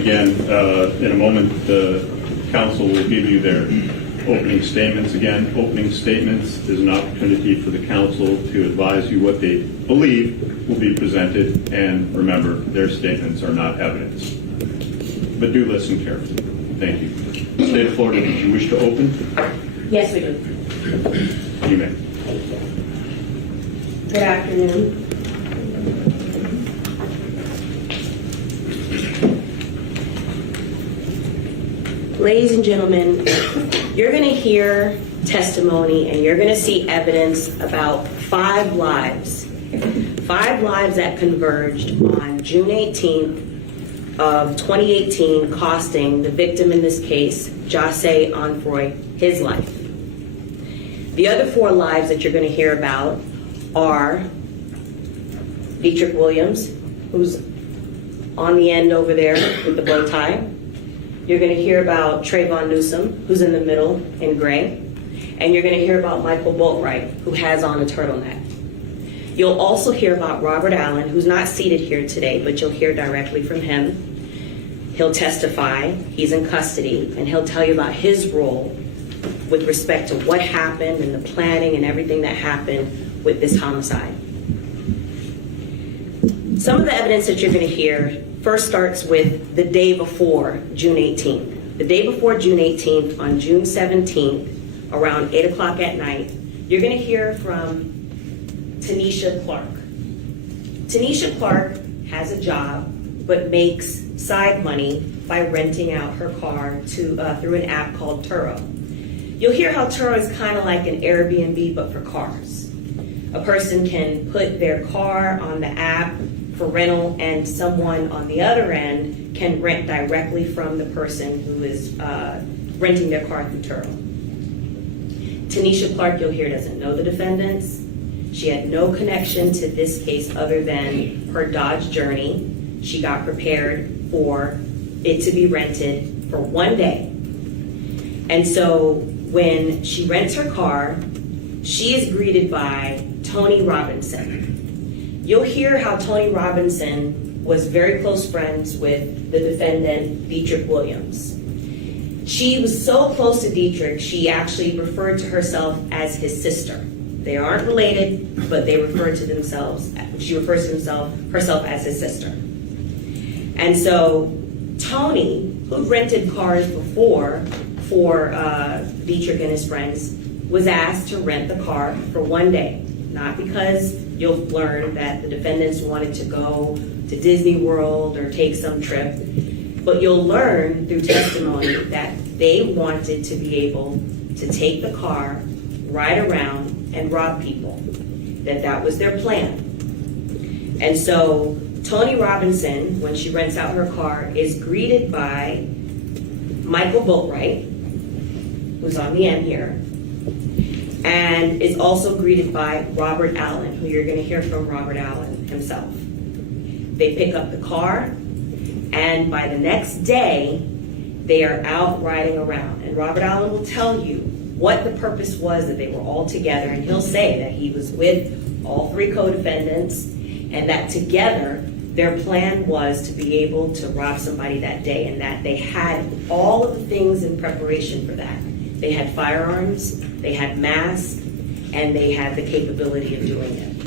Again, in a moment, the council will give you their opening statements. Again, opening statements is an opportunity for the council to advise you what they believe will be presented, and remember, their statements are not evidence. But do listen carefully. Thank you. State of Florida, did you wish to open? Yes, we do. You may. Good afternoon. Ladies and gentlemen, you're going to hear testimony and you're going to see evidence about 5 lives. 5 lives that converged on June 18th of 2018, costing the victim in this case, Jahseh Onfroy, his life. The other 4 lives that you're going to hear about are Dedrick Williams, who's on the end over there with the bow tie. You're going to hear about Trayvon Newsome, who's in the middle in gray. And you're going to hear about Michael Boatwright, who has on a turtleneck. You'll also hear about Robert Allen, who's not seated here today, but you'll hear directly from him. He'll testify, he's in custody, and he'll tell you about his role with respect to what happened and the planning and everything that happened with this homicide. Some of the evidence that you're going to hear first starts with the day before June 18th. The day before June 18th, on June 17th, around 8 o'clock at night, you're going to hear from Tanisha Clark. Tanisha Clark has a job, but makes side money by renting out her car to through an app called Turo. You'll hear how Turo is kind of like an Airbnb, but for cars. A person can put their car on the app for rental, and someone on the other end can rent directly from the person who is renting their car through Turo. Tanisha Clark, you'll hear, doesn't know the defendants. She had no connection to this case other than her Dodge Journey. She got prepared for it to be rented for 1 day. And so when she rents her car, she is greeted by Tony Robinson. You'll hear how Tony Robinson was very close friends with the defendant, Dedrick Williams. She was so close to Dedrick, she actually referred to herself as his sister. They aren't related, but they refer to themselves, she refers to herself as his sister. And so Tony, who rented cars before for Dedrick and his friends, was asked to rent the car for 1 day. Not because you'll learn that the defendants wanted to go to Disney World or take some trip, but you'll learn through testimony that they wanted to be able to take the car, ride around, and rob people. That was their plan. And so Tony Robinson, when she rents out her car, is greeted by Michael Boatwright, who's on the end here, and is also greeted by Robert Allen, who you're going to hear from Robert Allen himself. They pick up the car, and by the next day, they are out riding around. And Robert Allen will tell you what the purpose was that they were all together, and he'll say that he was with all 3 co-defendants, and that together their plan was to be able to rob somebody that day, and that they had all of the things in preparation for that. They had firearms, they had masks, and they had the capability of doing it.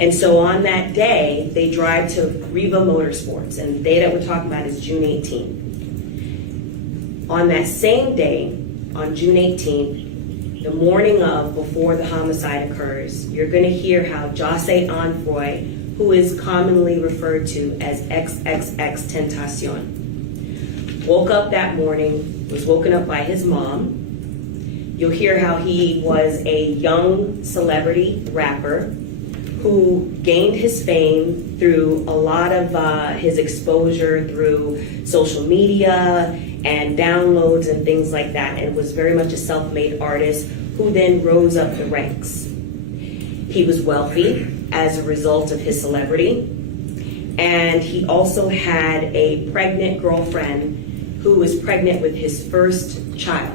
And so on that day, they drive to Riva Motorsports, and the day that we're talking about is June 18th. On that same day, on June 18th, the morning of, before the homicide occurs, you're going to hear how Jahseh Onfroy, who is commonly referred to as XXXtentacion, woke up that morning, was woken up by his mom. You'll hear how he was a young celebrity rapper who gained his fame through a lot of his exposure through social media and downloads and things like that, and was very much a self-made artist who then rose up the ranks. He was wealthy as a result of his celebrity, and he also had a pregnant girlfriend who was pregnant with his first child.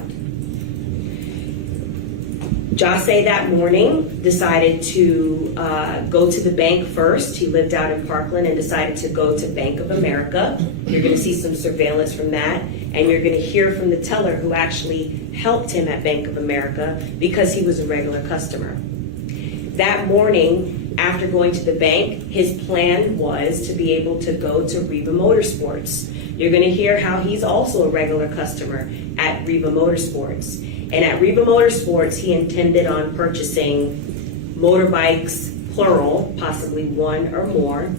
Jahseh that morning decided to go to the bank first. He lived out in Parkland and decided to go to Bank of America. You're going to see some surveillance from that, and you're going to hear from the teller who actually helped him at Bank of America because he was a regular customer. That morning, after going to the bank, his plan was to be able to go to Reba Motorsports. You're going to hear how he's also a regular customer at Reba Motorsports. And at Reba Motorsports, he intended on purchasing motorbikes, plural, possibly one or more,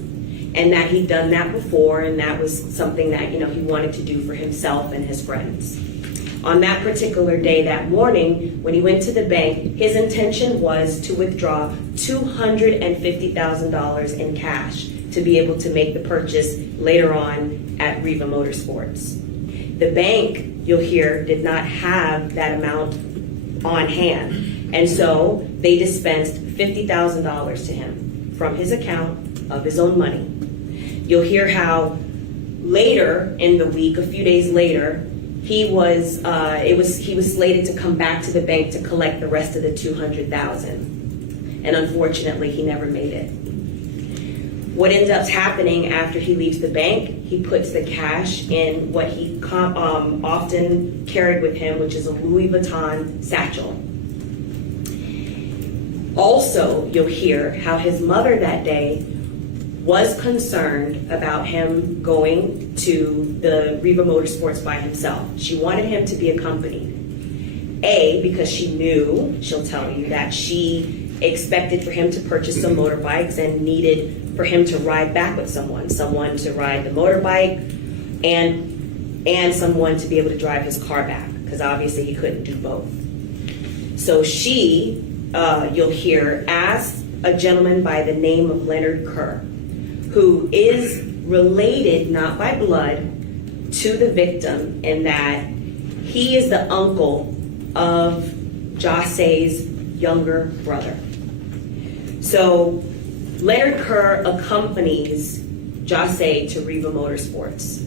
and that he'd done that before, and that was something that, he wanted to do for himself and his friends. On that particular day, that morning, when he went to the bank, his intention was to withdraw $250,000 in cash to be able to make the purchase later on at Reba Motorsports. The bank, you'll hear, did not have that amount on hand. And so they dispensed $50,000 to him from his account of his own money. You'll hear how later in the week, a few days later, he was slated to come back to the bank to collect the rest of the $200,000. And unfortunately, he never made it. What ends up happening after he leaves the bank, he puts the cash in what he often carried with him, which is a Louis Vuitton satchel. Also, you'll hear how his mother that day was concerned about him going to the Reba Motorsports by himself. She wanted him to be accompanied. Because she knew, she'll tell you, that she expected for him to purchase some motorbikes and needed for him to ride back with someone to ride the motorbike and someone to be able to drive his car back, because obviously he couldn't do both. So she, you'll hear, asked a gentleman by the name of Leonard Kerr, who is related, not by blood, to the victim, in that he is the uncle of Jahseh's younger brother. So Leonard Kerr accompanies Jahseh to Reba Motorsports.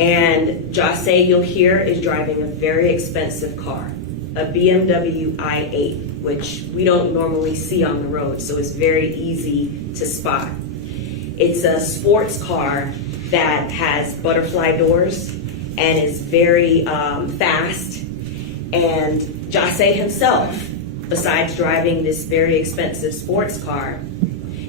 And Jahseh, you'll hear, is driving a very expensive car, a BMW i8, which we don't normally see on the road, so it's very easy to spot. It's a sports car that has butterfly doors and is very fast. And Jahseh himself, besides driving this very expensive sports car,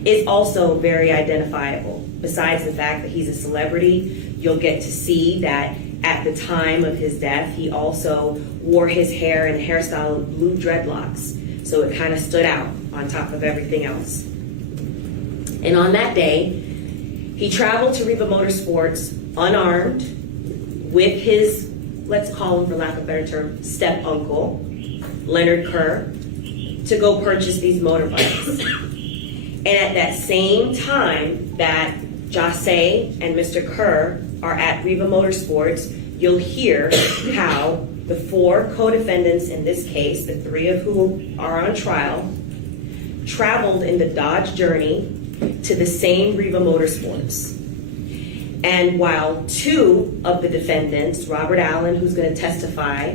is also very identifiable. Besides the fact that he's a celebrity, you'll get to see that at the time of his death, he also wore his hair in a hairstyle of blue dreadlocks. So it kind of stood out on top of everything else. And on that day, he traveled to Reba Motorsports unarmed with his, let's call him for lack of a better term, step uncle, Leonard Kerr, to go purchase these motorbikes. And at that same time that Jahseh and Mr. Kerr are at Reba Motorsports, you'll hear how the four co-defendants in this case, the three of whom are on trial, traveled in the Dodge Journey to the same Reba Motorsports. And while two of the defendants, Robert Allen, who's going to testify,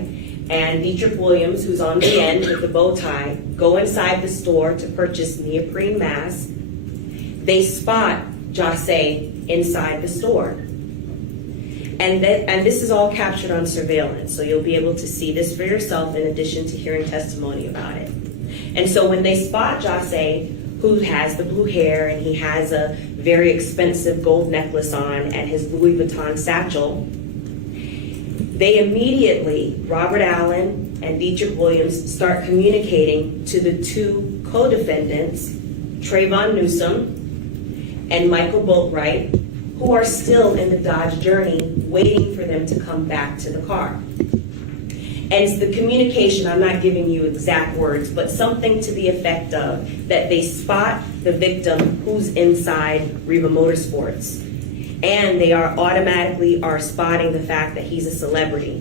and Dedrick Williams, who's on the end with the bow tie, go inside the store to purchase neoprene masks, they spot Jahseh inside the store. And this is all captured on surveillance, so you'll be able to see this for yourself in addition to hearing testimony about it. And so when they spot Jahseh, who has the blue hair and he has a very expensive gold necklace on and his Louis Vuitton satchel, they immediately, Robert Allen and Dedrick Williams, start communicating to the two co-defendants, Trayvon Newsome and Michael Boatwright, who are still in the Dodge Journey waiting for them to come back to the car. And it's the communication, I'm not giving you exact words, but something to the effect of that they spot the victim who's inside Reba Motorsports. And they are automatically spotting the fact that he's a celebrity.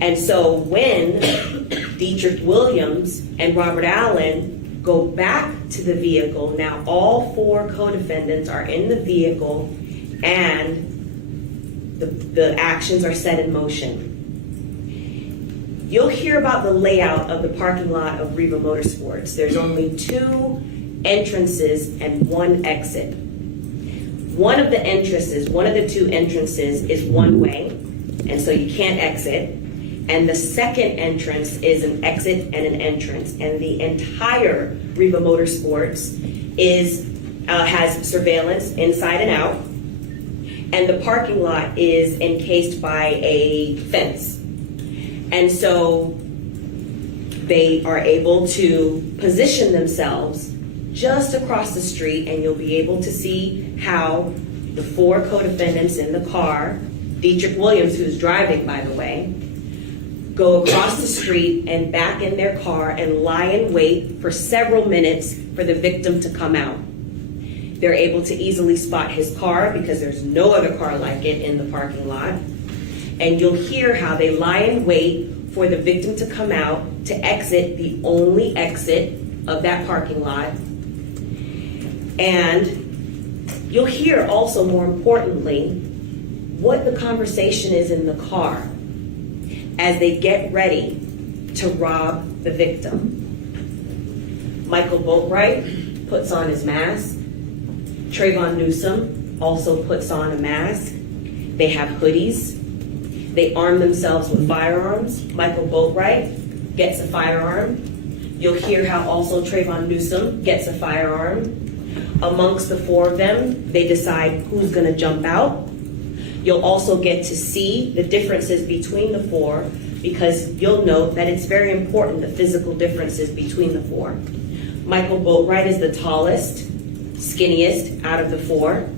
And so when Dedrick Williams and Robert Allen go back to the vehicle, now all four co-defendants are in the vehicle and the actions are set in motion. You'll hear about the layout of the parking lot of Riva Motorsports. There's only 2 entrances and 1 exit. One of the 2 entrances is one way, and so you can't exit. And the second entrance is an exit and an entrance. And the entire Riva Motorsports has surveillance inside and out. And the parking lot is encased by a fence. And so they are able to position themselves just across the street, and you'll be able to see how the 4 co-defendants in the car, Dedrick Williams, who's driving, by the way, go across the street and back in their car and lie in wait for several minutes for the victim to come out. They're able to easily spot his car because there's no other car like it in the parking lot. And you'll hear how they lie in wait for the victim to come out to exit the only exit of that parking lot. And you'll hear also, more importantly, what the conversation is in the car as they get ready to rob the victim. Michael Boatwright puts on his mask. Trayvon Newsome also puts on a mask. They have hoodies. They arm themselves with firearms. Michael Boatwright gets a firearm. You'll hear how also Trayvon Newsome gets a firearm. Amongst the 4 of them, they decide who's going to jump out. You'll also get to see the differences between the 4, because you'll note that it's very important, the physical differences between the 4. Michael Boatwright is the tallest, skinniest out of the 4.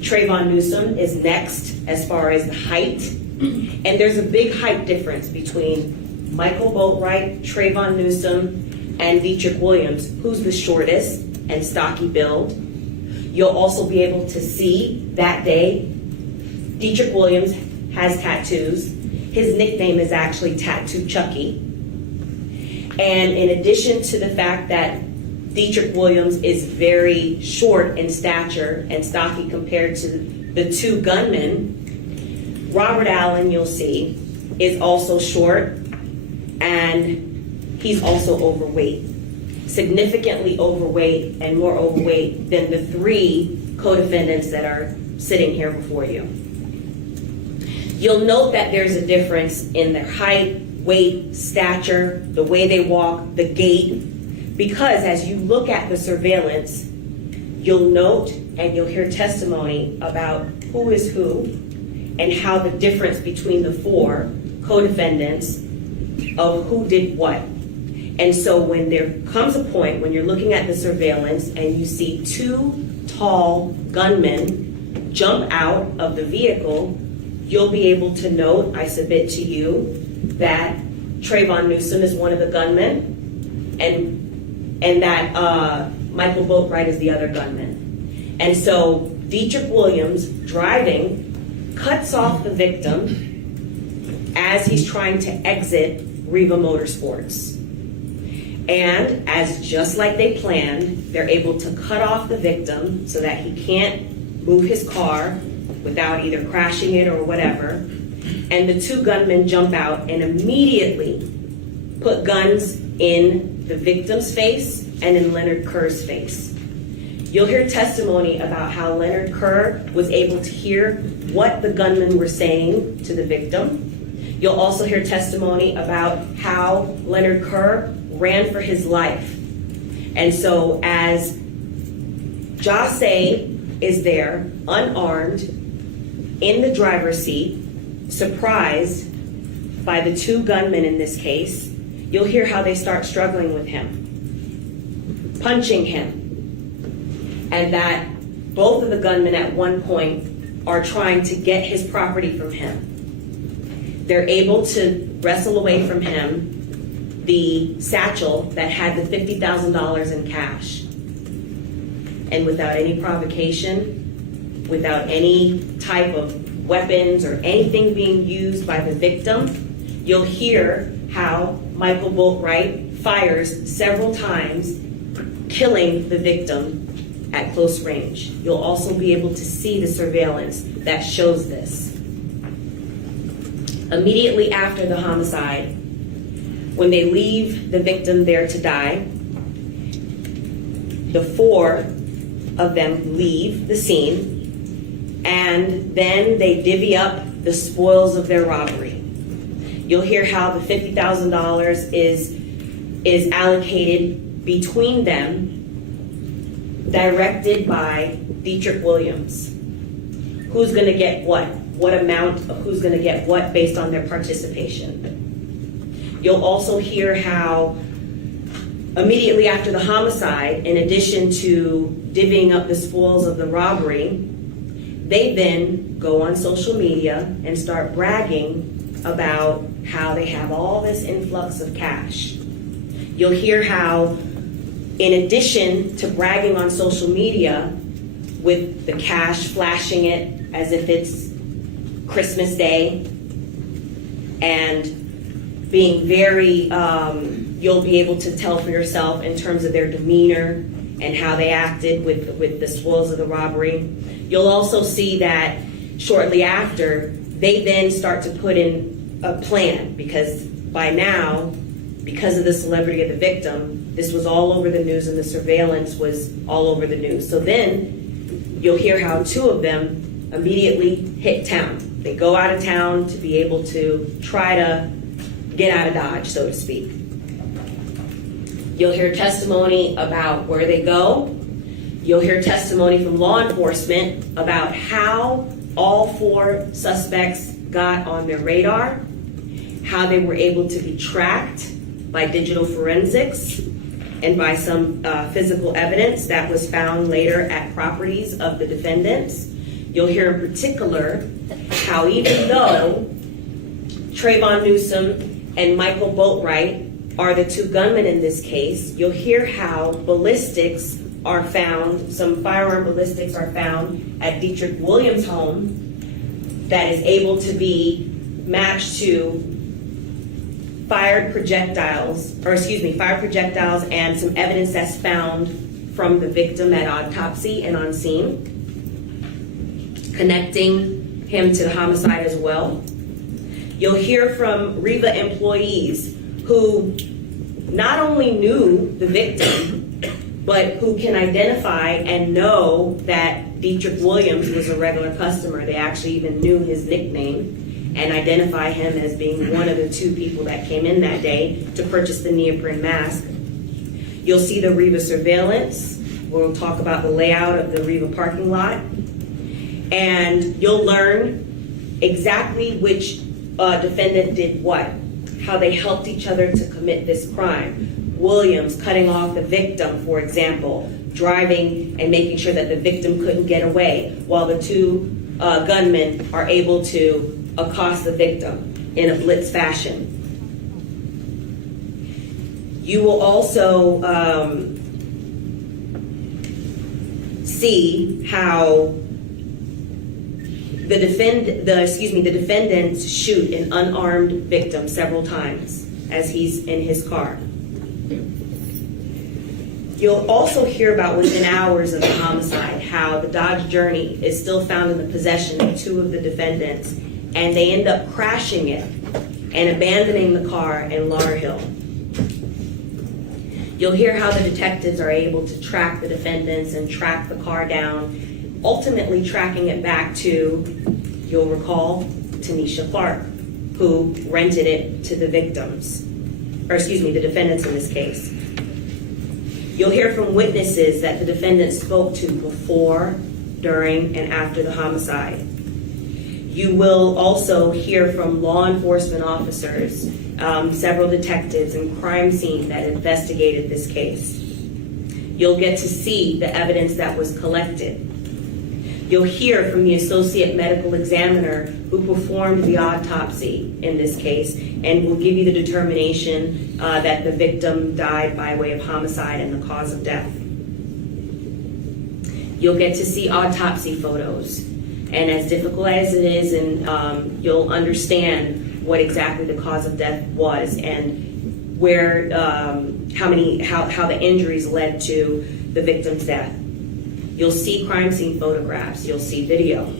Trayvon Newsome is next as far as the height. And there's a big height difference between Michael Boatwright, Trayvon Newsome, and Dedrick Williams, who's the shortest and stocky build. You'll also be able to see that day, Dedrick Williams has tattoos. His nickname is actually Tattoo Chucky. And in addition to the fact that Dedrick Williams is very short in stature and stocky compared to the 2 gunmen, Robert Allen, you'll see, is also short, and he's also overweight. Significantly overweight, and more overweight than the 3 co-defendants that are sitting here before you. You'll note that there's a difference in their height, weight, stature, the way they walk, the gait, because as you look at the surveillance, you'll note and you'll hear testimony about who is who and how the difference between the 4 co-defendants of who did what. And so when there comes a point when you're looking at the surveillance and you see 2 tall gunmen jump out of the vehicle, you'll be able to note, I submit to you, that Trayvon Newsome is one of the gunmen and that Michael Boatwright is the other gunman. And so Dedrick Williams, driving, cuts off the victim as he's trying to exit Riva Motorsports. And as just like they planned, they're able to cut off the victim so that he can't move his car without either crashing it or whatever. And the 2 gunmen jump out and immediately put guns in the victim's face and in Leonard Kerr's face. You'll hear testimony about how Leonard Kerr was able to hear what the gunmen were saying to the victim. You'll also hear testimony about how Leonard Kerr ran for his life. And so as Jahseh is there, unarmed, in the driver's seat, surprised by the 2 gunmen in this case, you'll hear how they start struggling with him, punching him, and that both of the gunmen at one point are trying to get his property from him. They're able to wrestle away from him the satchel that had the $50,000 in cash. And without any provocation, without any type of weapons or anything being used by the victim, you'll hear how Michael Boatwright fires several times, killing the victim at close range. You'll also be able to see the surveillance that shows this. Immediately after the homicide, When they leave the victim there to die, the four of them leave the scene, and then they divvy up the spoils of their robbery. You'll hear how the $50,000 is allocated between them, directed by Dedrick Williams. Who's going to get what? What amount of who's going to get what based on their participation. You'll also hear how immediately after the homicide, in addition to divvying up the spoils of the robbery, they then go on social media and start bragging about how they have all this influx of cash. You'll hear how, in addition to bragging on social media with the cash, flashing it as if it's Christmas Day, and being very, you'll be able to tell for yourself in terms of their demeanor and how they acted with the spoils of the robbery. You'll also see that shortly after, they then start to put in a plan, because by now, because of the celebrity of the victim, this was all over the news and the surveillance was all over the news. So then you'll hear how two of them immediately hit town. They go out of town to be able to try to get out of Dodge, so to speak. You'll hear testimony about where they go. You'll hear testimony from law enforcement about how all four suspects got on their radar, how they were able to be tracked by digital forensics and by some physical evidence that was found later at properties of the defendants. You'll hear in particular how even though Trayvon Newsome and Michael Boatwright are the two gunmen in this case, you'll hear how ballistics are found, some firearm ballistics are found at Dedrick Williams' home that is able to be matched to fired projectiles and some evidence that's found from the victim at autopsy and on scene, connecting him to the homicide as well. You'll hear from REVA employees who not only knew the victim, but who can identify and know that Dedrick Williams was a regular customer. They actually even knew his nickname and identify him as being one of the two people that came in that day to purchase the neoprene mask. You'll see the REVA surveillance. We'll talk about the layout of the REVA parking lot. And you'll learn exactly which defendant did what, how they helped each other to commit this crime. Williams cutting off the victim, for example, driving and making sure that the victim couldn't get away, while the two gunmen are able to accost the victim in a blitz fashion. You will also see how the defendants shoot an unarmed victim several times as he's in his car. You'll also hear about within hours of the homicide how the Dodge Journey is still found in the possession of two of the defendants, and they end up crashing it and abandoning the car in Lauderhill. You'll hear how the detectives are able to track the defendants and track the car down, ultimately tracking it back to, you'll recall, Tanisha Clark, who rented it to the victims, or the defendants in this case. You'll hear from witnesses that the defendants spoke to before, during, and after the homicide. You will also hear from law enforcement officers, several detectives and crime scene that investigated this case. You'll get to see the evidence that was collected. You'll hear from the associate medical examiner who performed the autopsy in this case and will give you the determination that the victim died by way of homicide and the cause of death. You'll get to see autopsy photos, and as difficult as it is, and you'll understand what exactly the cause of death was and where, how the injuries led to the victim's death. You'll see crime scene photographs, you'll see video,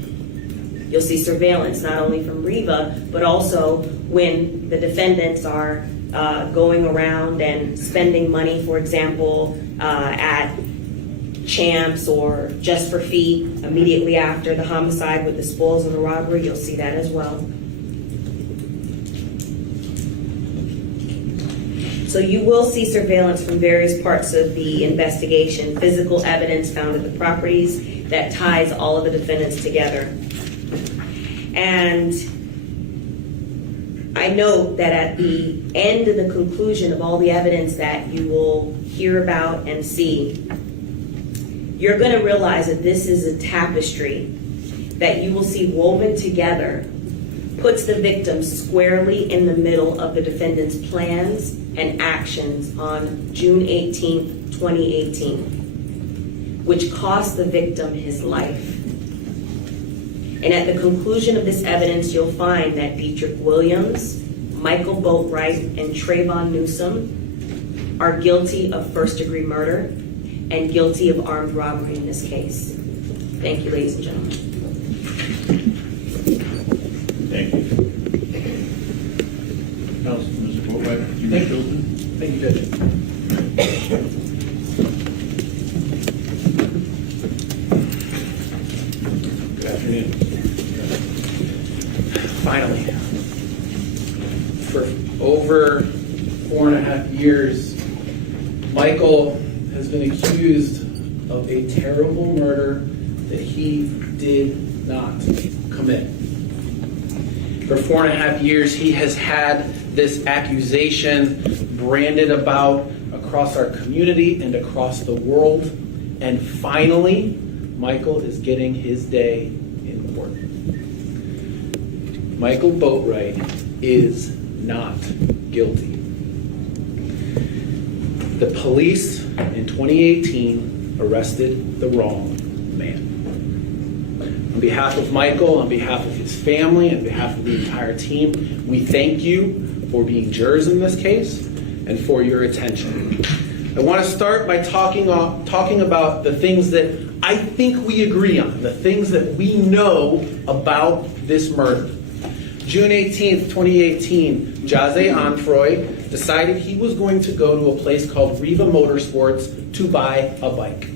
you'll see surveillance, not only from REVA, but also when the defendants are going around and spending money, for example, at Champs or Just for Feet immediately after the homicide with the spoils of the robbery. You'll see that as well. So you will see surveillance from various parts of the investigation, physical evidence found at the properties that ties all of the defendants together. And I note that at the end of the conclusion of all the evidence that you will hear about and see, you're going to realize that this is a tapestry that you will see woven together, puts the victim squarely in the middle of the defendant's plans and actions on June 18, 2018, which cost the victim his life. And at the conclusion of this evidence, you'll find that Dedrick Williams, Michael Boatwright, and Trayvon Newsome are guilty of first-degree murder and guilty of armed robbery in this case. Thank you, ladies and gentlemen. Thank you. Counsel, Mr. Boatwright, you may open. Thank you, Judge. Good afternoon. Finally, for over 4.5 years, Michael has been accused of a terrible murder that he did not commit. For 4.5 years, he has had this accusation branded about across our community and across the world. And finally, Michael is getting his day in court. Michael Boatwright is not guilty. The police in 2018 arrested the wrong man. On behalf of Michael, on behalf of his family, on behalf of the entire team, we thank you for being jurors in this case and for your attention. I want to start by talking about the things that I think we agree on, the things that we know about this murder. June 18th, 2018, Jahseh Onfroy decided he was going to go to a place called Riva Motorsports to buy a bike.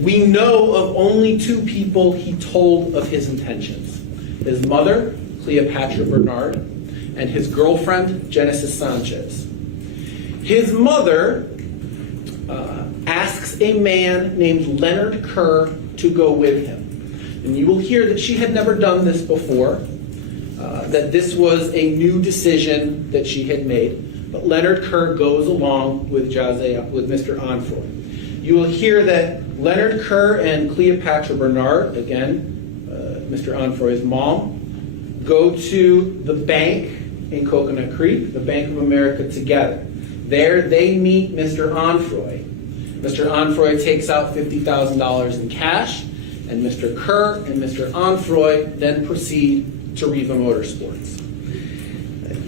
We know of only 2 people he told of his intentions. His mother, Cleopatra Bernard, and his girlfriend, Genesis Sanchez. His mother asks a man named Leonard Kerr to go with him. And you will hear that she had never done this before, that this was a new decision that she had made. But Leonard Kerr goes along with Mr. Onfroy. You will hear that Leonard Kerr and Cleopatra Bernard, again, Mr. Onfroy's mom, go to the bank in Coconut Creek, the Bank of America, together. There they meet Mr. Onfroy. Mr. Onfroy takes out $50,000 in cash, and Mr. Kerr and Mr. Onfroy then proceed to Riva Motorsports.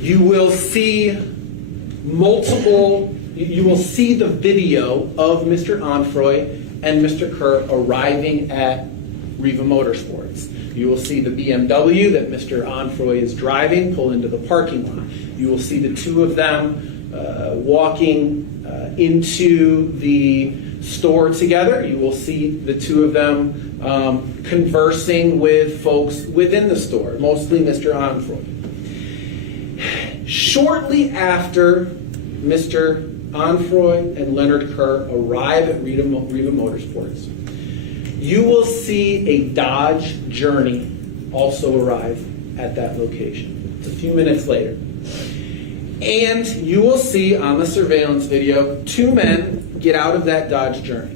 You will see the video of Mr. Onfroy and Mr. Kerr arriving at Riva Motorsports. You will see the BMW that Mr. Onfroy is driving pull into the parking lot. You will see the 2 of them walking into the store together. You will see the 2 of them conversing with folks within the store, mostly Mr. Onfroy. Shortly after Mr. Onfroy and Leonard Kerr arrive at Riva Motorsports, you will see a Dodge Journey also arrive at that location. It's a few minutes later. And you will see on the surveillance video 2 men get out of that Dodge Journey.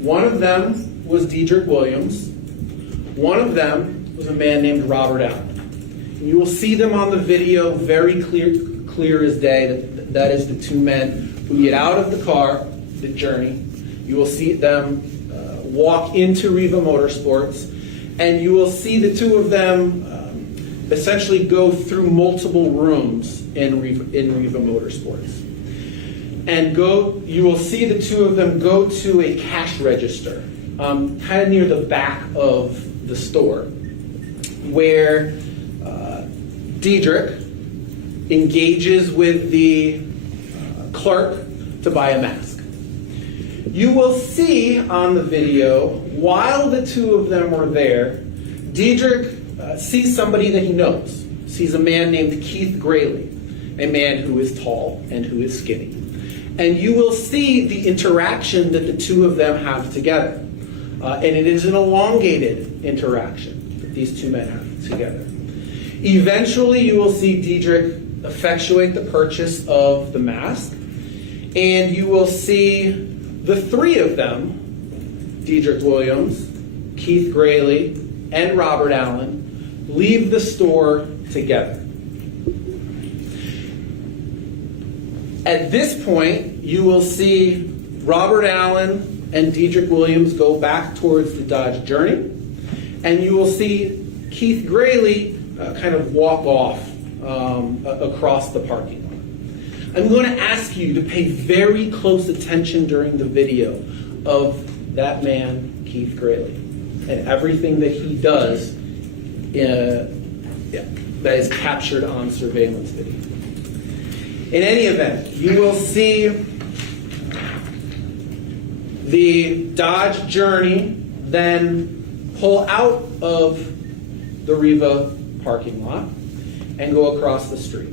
One of them was Dedrick Williams. One of them was a man named Robert Allen. And you will see them on the video very clear as day. That is the 2 men who get out of the car, the Journey. You will see them walk into Riva Motorsports, and you will see the 2 of them essentially go through multiple rooms in Riva Motorsports. And you will see the 2 of them go to a cash register, kind of near the back of the store, where Dedrick engages with the clerk to buy a mask. You will see on the video, while the two of them were there, Dedrick sees somebody that he knows, sees a man named Keith Grayley, a man who is tall and who is skinny. And you will see the interaction that the two of them have together. And it is an elongated interaction that these two men have together. Eventually, you will see Dedrick effectuate the purchase of the mask, and you will see the three of them, Dedrick Williams, Keith Grayley, and Robert Allen, leave the store together. At this point, you will see Robert Allen and Dedrick Williams go back towards the Dodge Journey, and you will see Keith Grayley kind of walk off across the parking lot. I'm going to ask you to pay very close attention during the video of that man, Keith Grayley, and everything that he does that is captured on surveillance video. In any event, you will see the Dodge Journey then pull out of the Riva parking lot and go across the street.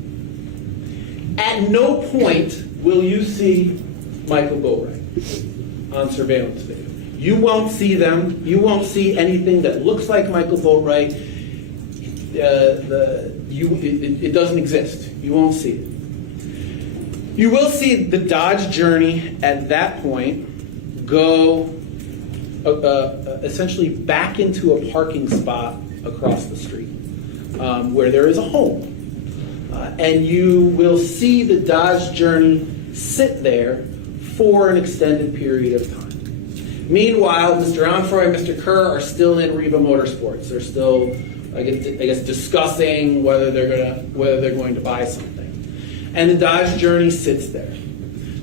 At no point will you see Michael Boatwright on surveillance video. You won't see them. You won't see anything that looks like Michael Boatwright. It doesn't exist. You won't see it. You will see the Dodge Journey at that point go essentially back into a parking spot across the street where there is a home. And you will see the Dodge Journey sit there for an extended period of time. Meanwhile, Mr. Onfroy and Mr. Kerr are still in Riva Motorsports. They're still, I guess, discussing whether they're going to buy something. And the Dodge Journey sits there.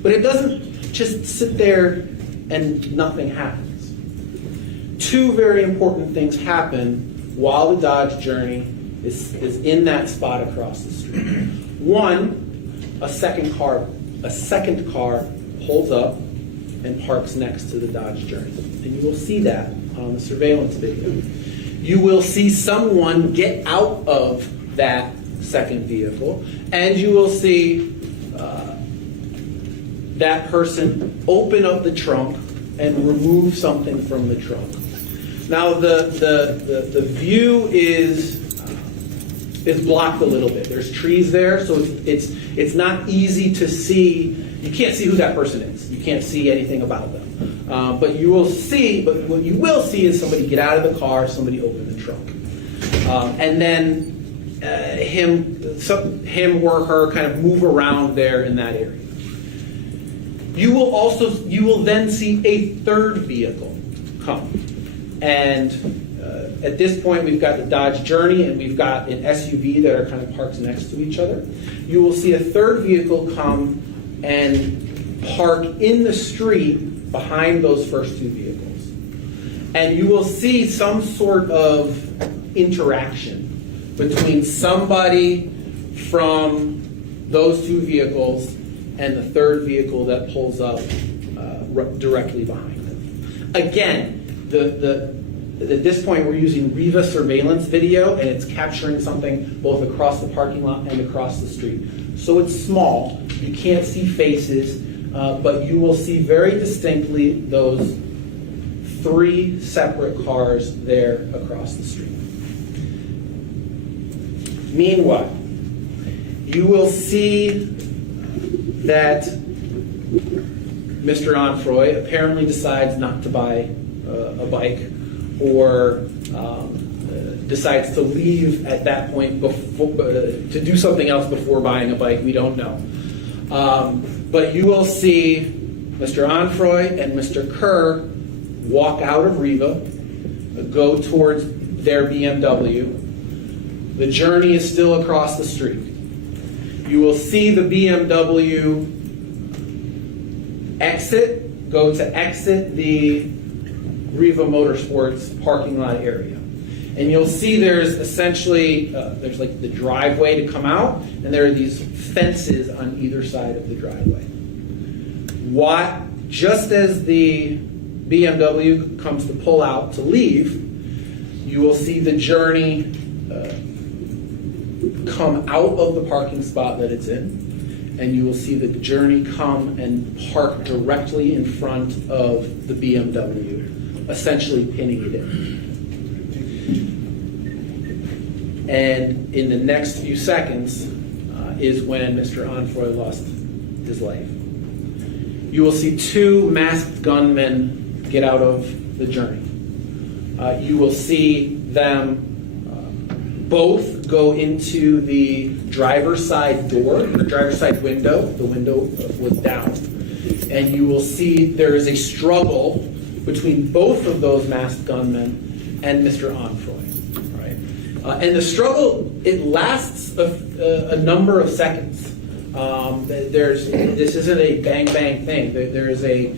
But it doesn't just sit there and nothing happens. Two very important things happen while the Dodge Journey is in that spot across the street. One, a second car pulls up and parks next to the Dodge Journey. And you will see that on the surveillance video. You will see someone get out of that second vehicle, and you will see that person open up the trunk and remove something from the trunk. Now the view is blocked a little bit. There's trees there, so it's not easy to see. You can't see who that person is. You can't see anything about them. But what you will see is somebody get out of the car, somebody open the trunk, and then him or her kind of move around there in that area. You will then see a third vehicle come, and at this point we've got the Dodge Journey and we've got an SUV that are kind of parked next to each other. You will see a third vehicle come and park in the street behind those first two vehicles, and you will see some sort of interaction between somebody from those two vehicles and the third vehicle that pulls up directly behind them. Again, at this point we're using Riva surveillance video, and it's capturing something both across the parking lot and across the street. So it's small, you can't see faces, but you will see very distinctly those three separate cars there across the street. Meanwhile, you will see that Mr. Onfroy apparently decides not to buy a bike, or decides to leave at that point to do something else before buying a bike. We don't know. But you will see Mr. Onfroy and Mr. Kerr walk out of Riva, go towards their BMW. The Journey is still across the street. You will see the BMW go to exit the Riva Motorsports parking lot area. And you'll see there's essentially, there's like the driveway to come out, and there are these fences on either side of the driveway. Just as the BMW comes to pull out to leave, you will see the journey come out of the parking spot that it's in, and you will see the journey come and park directly in front of the BMW, essentially pinning it in. And in the next few seconds is when Mr. Onfroy lost his life. You will see two masked gunmen get out of the journey. You will see them both go into the driver's side door, the driver's side window. The window was down. And you will see there is a struggle between both of those masked gunmen and Mr. Onfroy. And the struggle, it lasts a number of seconds. This isn't a bang-bang thing. There is a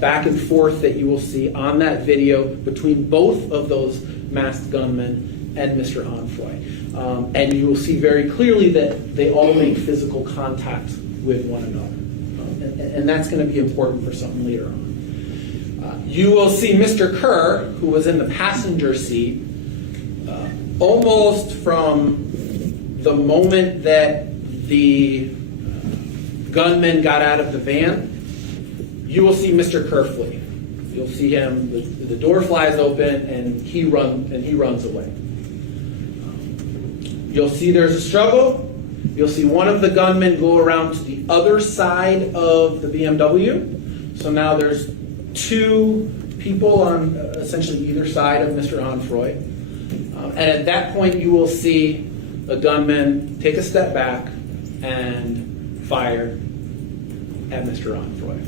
back and forth that you will see on that video between both of those masked gunmen and Mr. Onfroy. And you will see very clearly that they all make physical contact with one another. And that's going to be important for something later on. You will see Mr. Kerr, who was in the passenger seat, almost from the moment that the gunman got out of the van, you will see Mr. Kerr flee. You'll see him, the door flies open, and he runs away. You'll see there's a struggle. You'll see one of the gunmen go around to the other side of the BMW. So now there's two people on essentially either side of Mr. Onfroy. And at that point, you will see a gunman take a step back and fire at Mr. Onfroy.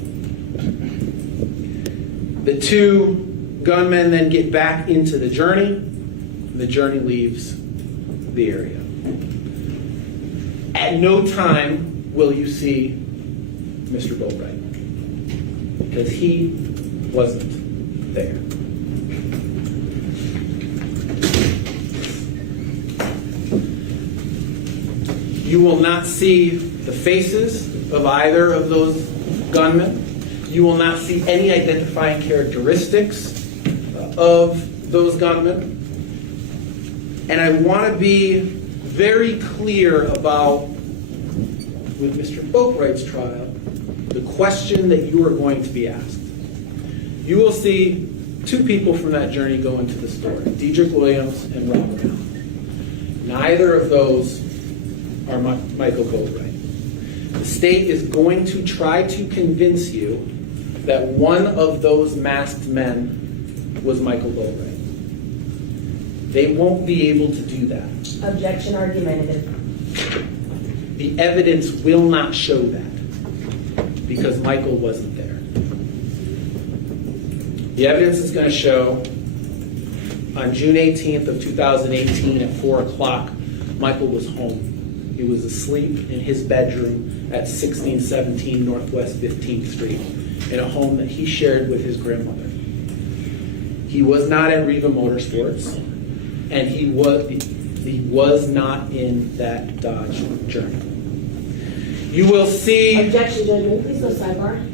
The two gunmen then get back into the journey, and the journey leaves the area. At no time will you see Mr. Boatwright, because he wasn't there. You will not see the faces of either of those gunmen. You will not see any identifying characteristics of those gunmen. And I want to be very clear about, with Mr. Boatwright's trial, the question that you are going to be asked. You will see two people from that journey go into the store, Dedrick Williams and robbery. Neither of those are Michael Boatwright. The state is going to try to convince you that one of those masked men was Michael Boatwright. They won't be able to do that. Objection argumentative. The evidence will not show that because Michael wasn't there. The evidence is going to show on June 18th of 2018 at 4 o'clock, Michael was home. He was asleep in his bedroom at 1617 Northwest 15th Street in a home that he shared with his grandmother. He was not at Riva Motorsports, and he was not in that Dodge Journey. You will see... Objection, Judge. Please go sidebar.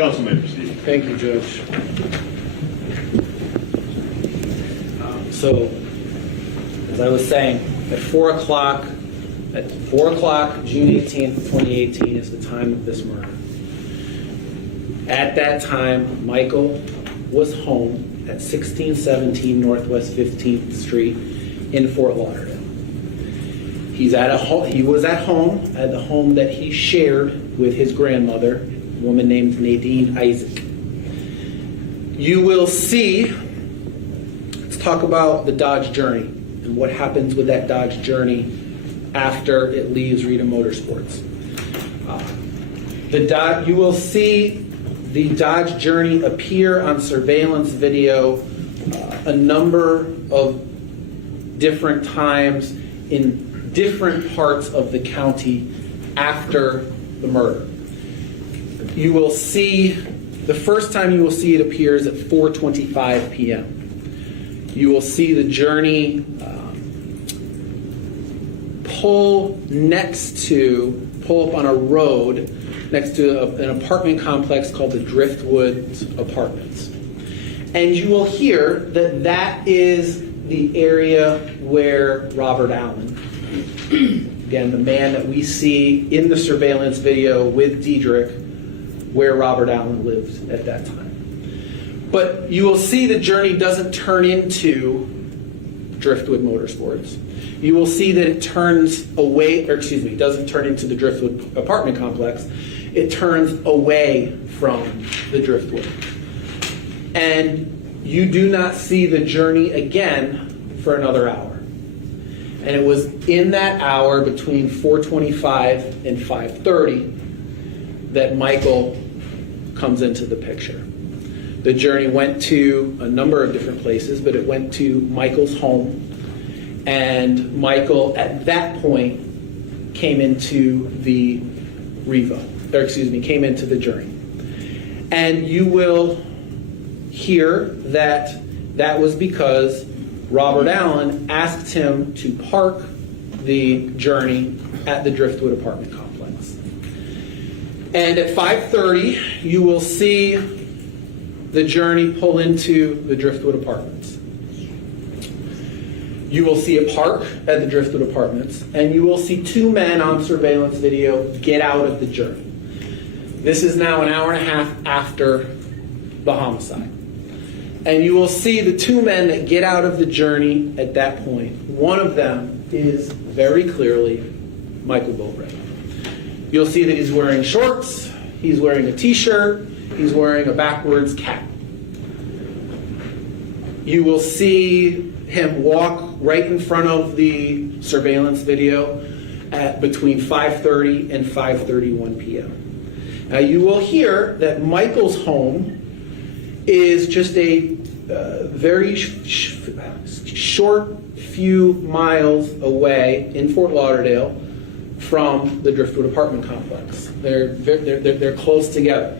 Council may proceed. Thank you, Judge. So, as I was saying, at 4 o'clock, June 18th, 2018 is the time of this murder. At that time, Michael was home at 1617 Northwest 15th Street in Fort Lauderdale. He was at home at the home that he shared with his grandmother, a woman named Nadine Isaac. You will see, let's talk about the Dodge Journey and what happens with that Dodge Journey after it leaves Rita Motorsports. You will see the Dodge Journey appear on surveillance video a number of different times in different parts of the county after the murder. You will see, the first time you will see it appears at 4:25 p.m. You will see the Journey pull up on a road next to an apartment complex called the Driftwood Apartments. And you will hear that that is the area where Robert Allen, again, the man that we see in the surveillance video with Dedrick, where Robert Allen lived at that time. But you will see the Journey doesn't turn into Driftwood Motorsports. You will see that it turns away, doesn't turn into the Driftwood apartment complex. It turns away from the Driftwood. And you do not see the Journey again for another hour. And it was in that hour between 4:25 and 5:30 that Michael comes into the picture. The Journey went to a number of different places, but it went to Michael's home. And Michael, at that point, came into the came into the Journey. And you will hear that that was because Robert Allen asked him to park the Journey at the Driftwood apartment complex. And at 5:30, you will see the Journey pull into the Driftwood apartments. You will see a park at the Driftwood apartments, and you will see two men on surveillance video get out of the Journey. This is now an hour and a half after the homicide. And you will see the two men that get out of the Journey at that point. One of them is very clearly Michael Boatwright. You'll see that he's wearing shorts, he's wearing a t-shirt, he's wearing a backwards cap. You will see him walk right in front of the surveillance video at between 5:30 and 5:31 p.m. Now you will hear that Michael's home is just a very short few miles away in Fort Lauderdale from the Driftwood apartment complex. They're close together.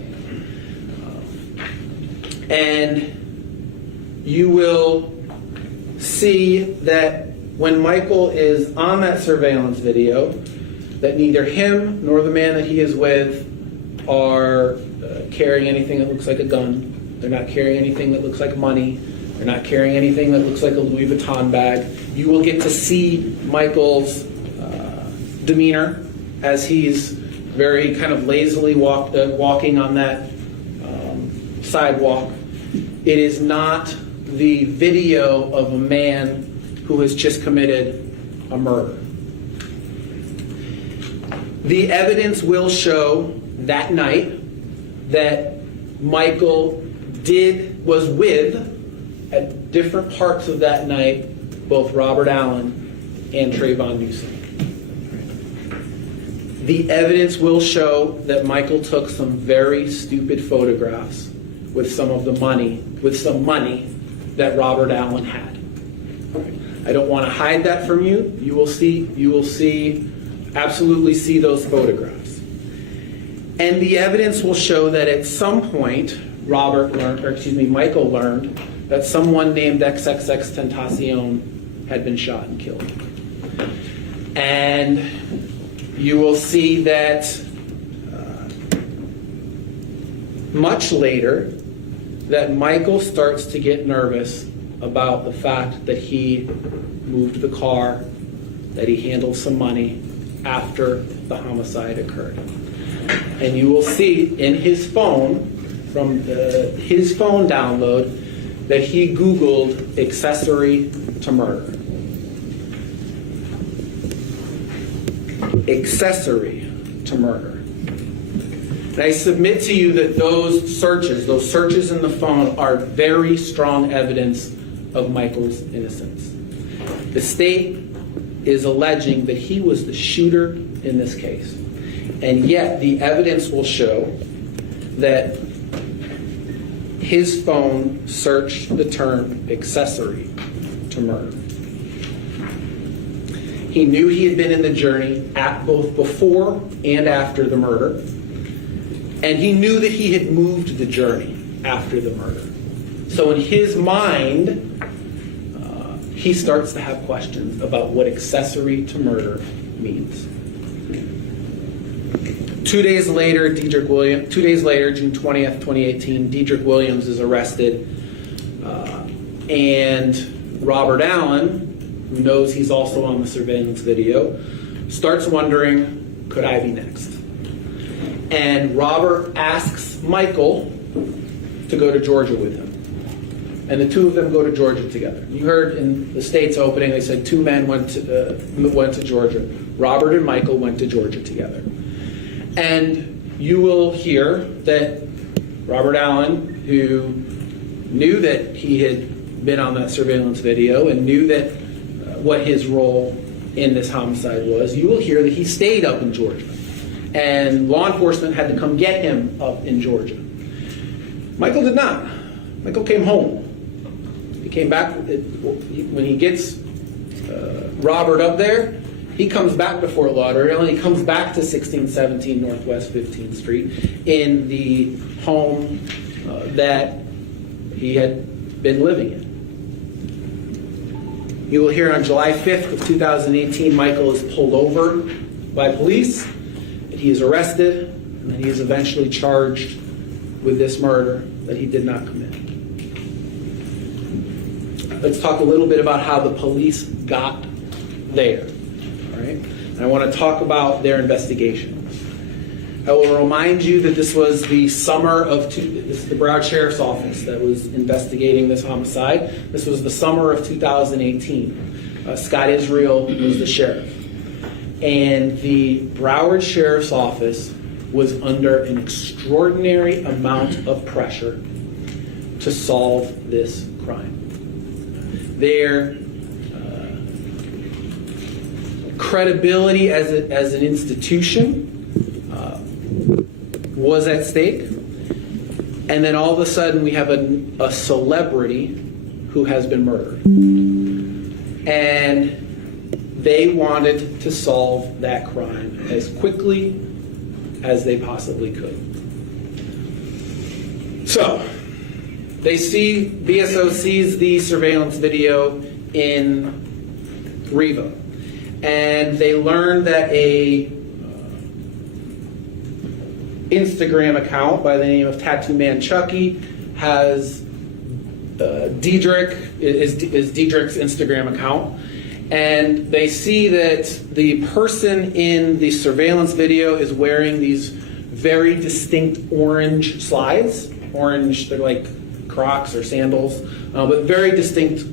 And you will see that when Michael is on that surveillance video, that neither him nor the man that he is with are carrying anything that looks like a gun. They're not carrying anything that looks like money. They're not carrying anything that looks like a Louis Vuitton bag. You will get to see Michael's demeanor as he's very kind of lazily walking on that sidewalk. It is not the video of a man who has just committed a murder. The evidence will show that night that Michael was with, at different parts of that night, both Robert Allen and Trayvon Newsome. The evidence will show that Michael took some very stupid photographs with some money that Robert Allen had. I don't want to hide that from you. You will absolutely see those photographs. And the evidence will show that at some point, Michael learned that someone named XXXtentacion had been shot and killed. And you will see that much later that Michael starts to get nervous about the fact that he moved the car, that he handled some money after the homicide occurred. And you will see in his phone, from his phone download, that he Googled accessory to murder. Accessory to murder. And I submit to you that those searches in the phone, are very strong evidence of Michael's innocence. The state is alleging that he was the shooter in this case. And yet the evidence will show that his phone searched the term accessory to murder. He knew he had been in the journey at both before and after the murder. And he knew that he had moved the journey after the murder. So in his mind, he starts to have questions about what accessory to murder means. 2 days later, June 20th, 2018, Dedrick Williams is arrested. And Robert Allen, who knows he's also on the surveillance video, starts wondering, could I be next? And Robert asks Michael to go to Georgia with him. And the two of them go to Georgia together. You heard in the state's opening, they said two men went to Georgia. Robert and Michael went to Georgia together. And you will hear that Robert Allen, who knew that he had been on that surveillance video and knew that what his role in this homicide was, you will hear that he stayed up in Georgia. And law enforcement had to come get him up in Georgia. Michael did not. Michael came home. He came back. When he gets Robert up there, he comes back to Fort Lauderdale, and he comes back to 1617 Northwest 15th Street in the home that he had been living in. You will hear on July 5th of 2018, Michael is pulled over by police, that he is arrested, and that he is eventually charged with this murder that he did not commit. Let's talk a little bit about how the police got there. All right? And I want to talk about their investigation. I will remind you that this was the summer of, this is the Broward Sheriff's Office that was investigating this homicide. This was the summer of 2018. Scott Israel was the sheriff. And the Broward Sheriff's Office was under an extraordinary amount of pressure to solve this crime. Their credibility as an institution was at stake. And then all of a sudden we have a celebrity who has been murdered. And they wanted to solve that crime as quickly as they possibly could. So, BSO sees the surveillance video in Riva, and they learn that a Instagram account by the name of Tattoo Man Chucky has Dedrick's Instagram account. And they see that the person in the surveillance video is wearing these very distinct orange slides. Orange, they're like Crocs or sandals, but very distinct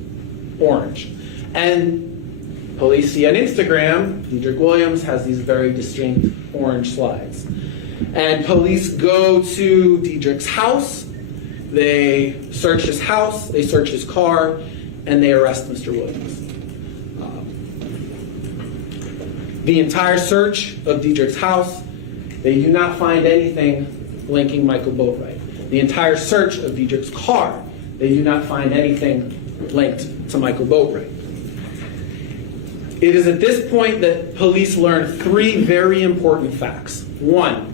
orange. And police see on Instagram, Dedrick Williams has these very distinct orange slides. And police go to Dedrick's house, they search his house, they search his car, and they arrest Mr. Williams. The entire search of Dedrick's house, they do not find anything linking Michael Boatwright. The entire search of Dedrick's car, they do not find anything linked to Michael Boatwright. It is at this point that police learn three very important facts. One,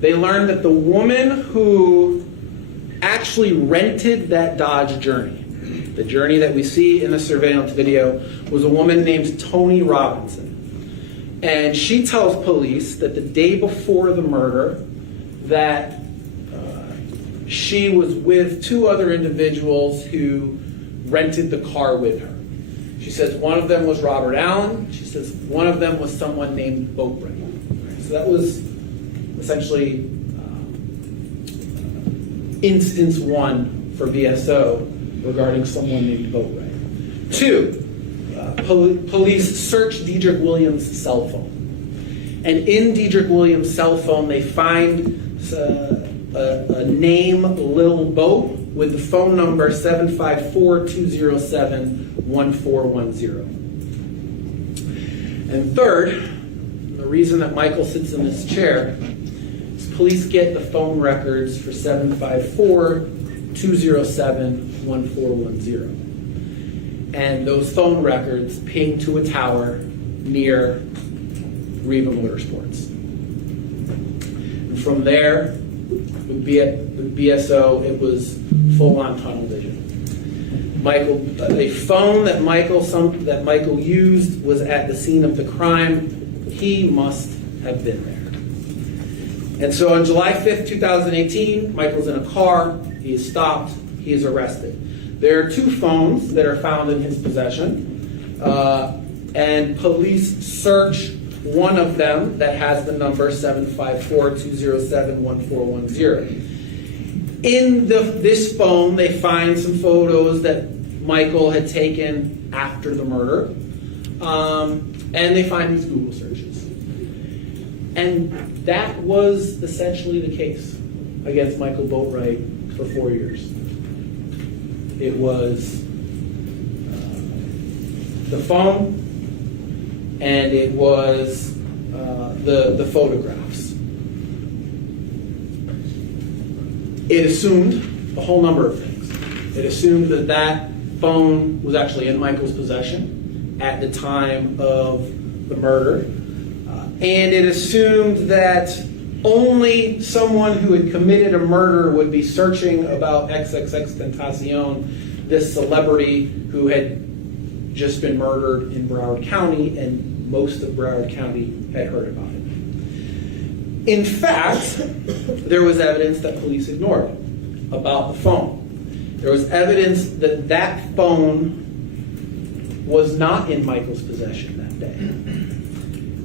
they learn that the woman who actually rented that Dodge Journey, the Journey that we see in the surveillance video, was a woman named Tony Robinson. And she tells police that the day before the murder, that she was with two other individuals who rented the car with her. She says one of them was Robert Allen. She says one of them was someone named Boatwright. So that was essentially instance one for VSO regarding someone named Boatwright. Two, police searched Dedrick Williams' cell phone. And in Dedrick Williams' cell phone, they find a name, Lil Boat, with the phone number 754-207-1410. And third, the reason that Michael sits in this chair is police get the phone records for 754-207-1410. And those phone records ping to a tower near Riva Motorsports. And from there, with BSO, it was full-on tunnel vision. A phone that Michael used was at the scene of the crime. He must have been there. And so on July 5th, 2018, Michael's in a car. He is stopped. He is arrested. There are two phones that are found in his possession, and police search one of them that has the number 754-207-1410. In this phone, they find some photos that Michael had taken after the murder, and they find these Google searches. And that was essentially the case against Michael Boatwright for 4 years. It was the phone, and it was the photographs. It assumed a whole number of things. It assumed that that phone was actually in Michael's possession at the time of the murder, and it assumed that only someone who had committed a murder would be searching about XXXtentacion, this celebrity who had just been murdered in Broward County, and most of Broward County had heard about it. In fact, there was evidence that police ignored about the phone. There was evidence that that phone was not in Michael's possession that day.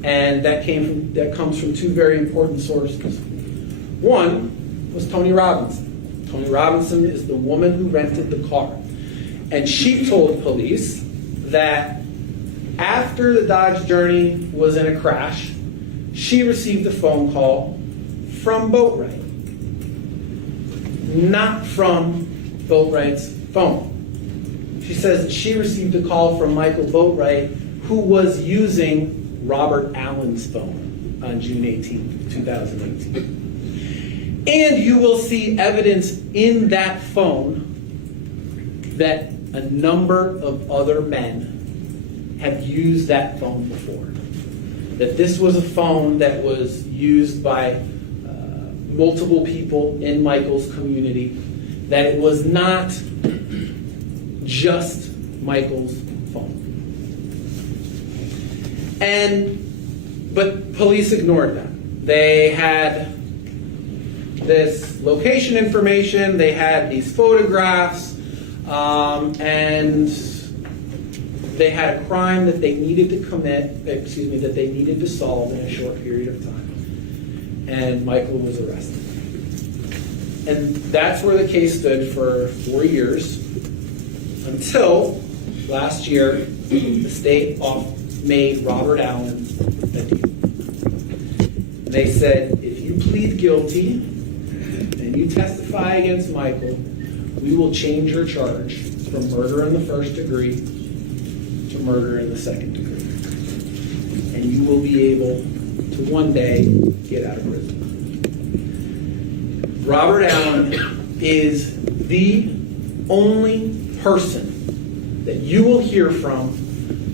And that comes from two very important sources. One was Tony Robinson. Tony Robinson is the woman who rented the car. And she told police that after the Dodge Journey was in a crash, she received a phone call from Boatwright, not from Boatwright's phone. She says that she received a call from Michael Boatwright, who was using Robert Allen's phone on June 18, 2018. And you will see evidence in that phone that a number of other men have used that phone before. That this was a phone that was used by multiple people in Michael's community, that it was not just Michael's phone. But police ignored that. They had this location information, they had these photographs, and they had a crime that they needed to that they needed to solve in a short period of time. And Michael was arrested. And that's where the case stood for 4 years, until last year, the state made Robert Allen a deal. They said, if you plead guilty and you testify against Michael, we will change your charge from murder in the first degree to murder in the second degree. And you will be able to one day get out of prison. Robert Allen is the only person that you will hear from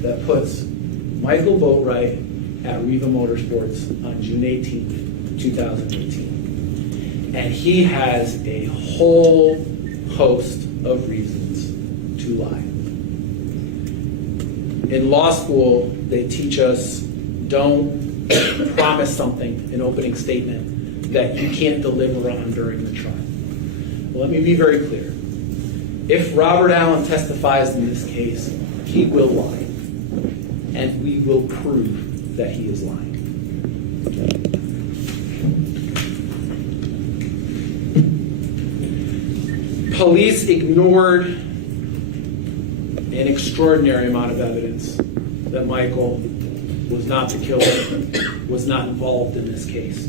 that puts Michael Boatwright at Riva Motorsports on June 18th, 2018. And he has a whole host of reasons to lie. In law school, they teach us don't promise something, an opening statement, that you can't deliver on during the trial. let me be very clear. If Robert Allen testifies in this case, he will lie. And we will prove that he is lying. Police ignored an extraordinary amount of evidence that Michael was not the killer, was not involved in this case.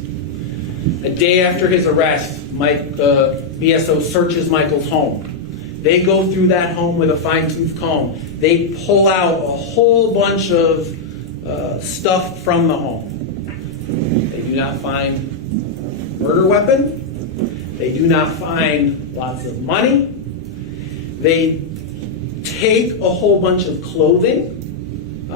A day after his arrest, BSO searches Michael's home. They go through that home with a fine-tooth comb. They pull out a whole bunch of stuff from the home. They do not find a murder weapon. They do not find lots of money. They take a whole bunch of clothing,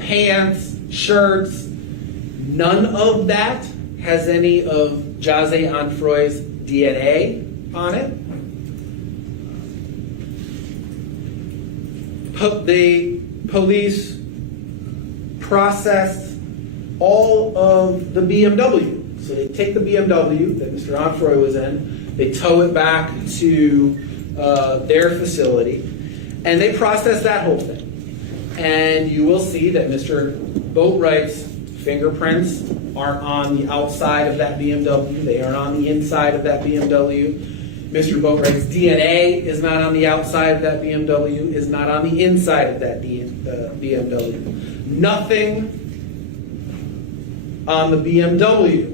pants, shirts. None of that has any of Jahseh Onfroy's DNA on it. The police processed all of the BMW. So they take the BMW that Mr. Onfroy was in, they tow it back to their facility, and they process that whole thing. And you will see that Mr. Boatwright's fingerprints aren't on the outside of that BMW, they are on the inside of that BMW. Mr. Boatwright's DNA is not on the outside of that BMW, is not on the inside of that BMW. Nothing on the BMW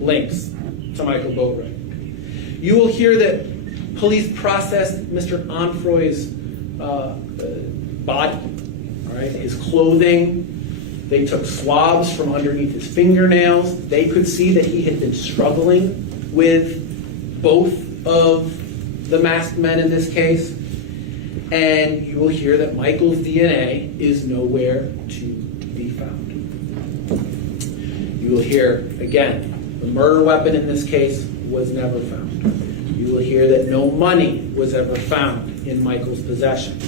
links to Michael Boatwright. You will hear that police processed Mr. Onfroy's body, all right, his clothing. They took swabs from underneath his fingernails. They could see that he had been struggling with both of the masked men in this case. And you will hear that Michael's DNA is nowhere to be found. You will hear, again, the murder weapon in this case was never found. You will hear that no money was ever found in Michael's possession.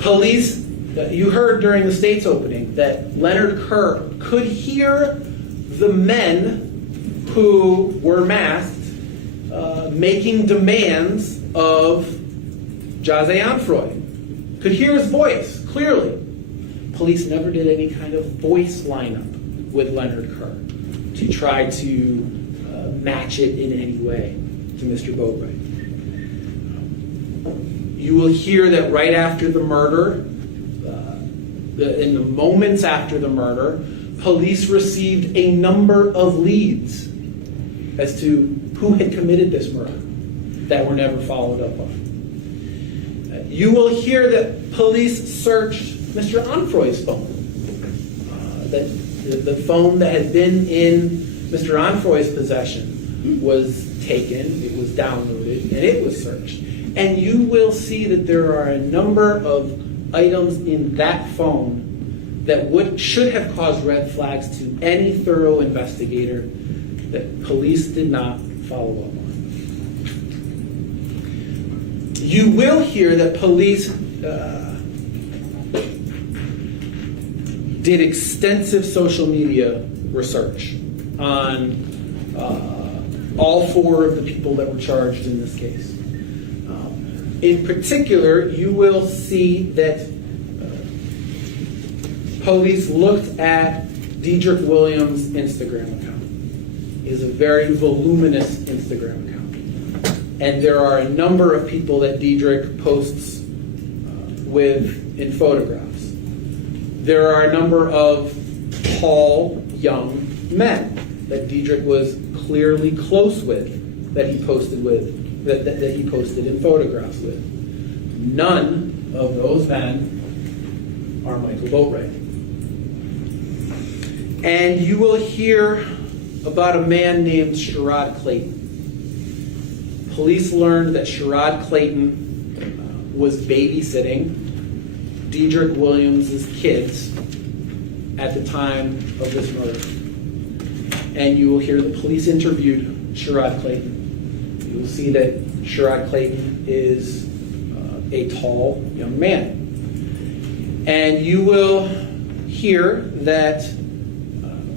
Police, you heard during the state's opening that Leonard Kerr could hear the men who were masked making demands of Jahseh Onfroy. Could hear his voice, clearly. Police never did any kind of voice lineup with Leonard Kerr to try to match it in any way to Mr. Boatwright. You will hear that right after the murder, in the moments after the murder, police received a number of leads as to who had committed this murder that were never followed up on. You will hear that police searched Mr. Onfroy's phone. That the phone that had been in Mr. Onfroy's possession was taken, it was downloaded, and it was searched. And you will see that there are a number of items in that phone that should have caused red flags to any thorough investigator that police did not follow up on. You will hear that police did extensive social media research on all four of the people that were charged in this case. In particular, you will see that police looked at Dedrick Williams' Instagram account. It is a very voluminous Instagram account. And there are a number of people that Dedrick posts with in photographs. There are a number of tall, young men that Dedrick was clearly close with, that he posted with, that he posted in photographs with. None of those men are Michael Boatwright. And you will hear about a man named Sherrod Clayton. Police learned that Sherrod Clayton was babysitting Dedrick Williams' kids at the time of this murder. And you will hear the police interviewed Sherrod Clayton. You will see that Sherrod Clayton is a tall young man. And you will hear that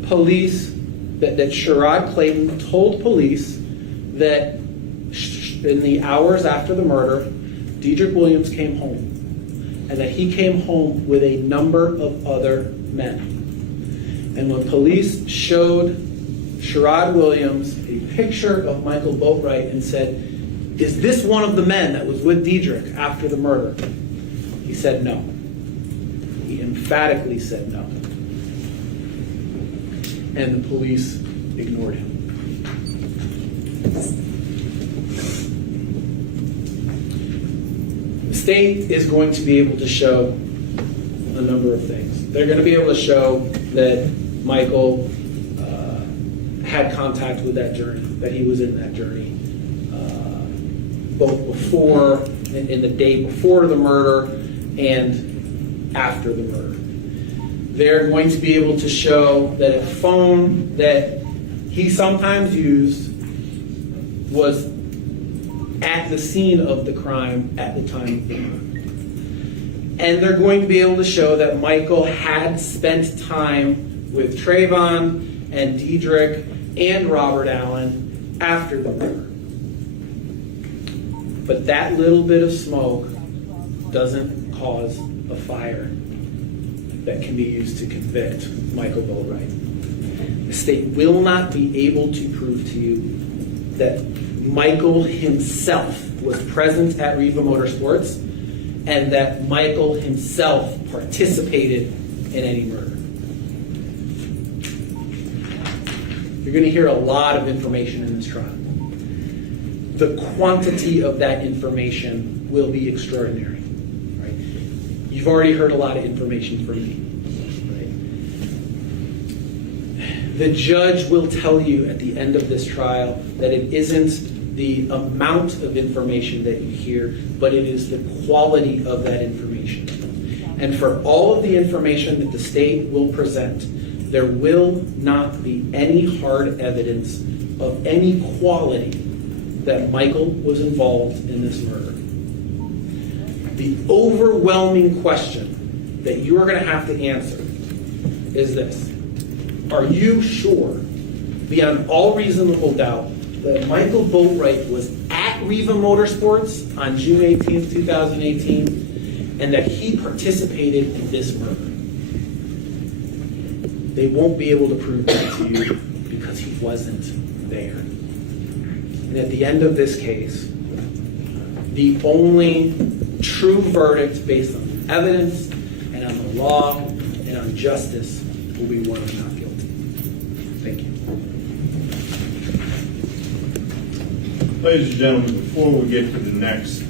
that Sherrod Clayton told police that in the hours after the murder, Dedrick Williams came home, and that he came home with a number of other men. And when police showed Sherrod Williams a picture of Michael Boatwright and said, "Is this one of the men that was with Dedrick after the murder?" He said no. He emphatically said no. And the police ignored him. The state is going to be able to show a number of things. They're going to be able to show that Michael had contact with that journey, that he was in that journey, both before, in the day before the murder and after the murder. They're going to be able to show that a phone that he sometimes used was at the scene of the crime at the time of the murder. And they're going to be able to show that Michael had spent time with Trayvon and Dedrick and Robert Allen after the murder. But that little bit of smoke doesn't cause a fire that can be used to convict Michael Boatwright. The state will not be able to prove to you that Michael himself was present at Riva Motorsports and that Michael himself participated in any murder. You're going to hear a lot of information in this trial. The quantity of that information will be extraordinary. Right? You've already heard a lot of information from me. Right? The judge will tell you at the end of this trial that it isn't the amount of information that you hear, but it is the quality of that information. And for all of the information that the state will present, there will not be any hard evidence of any quality that Michael was involved in this murder. The overwhelming question that you are going to have to answer is this: are you sure, beyond all reasonable doubt, that Michael Boatwright was at Riva Motorsports on June 18th, 2018, and that he participated in this murder? They won't be able to prove that to you because he wasn't there. And at the end of this case, the only true verdict based on evidence and on the law and on justice will be one of not guilty. Thank you. Ladies and gentlemen, before we get to the next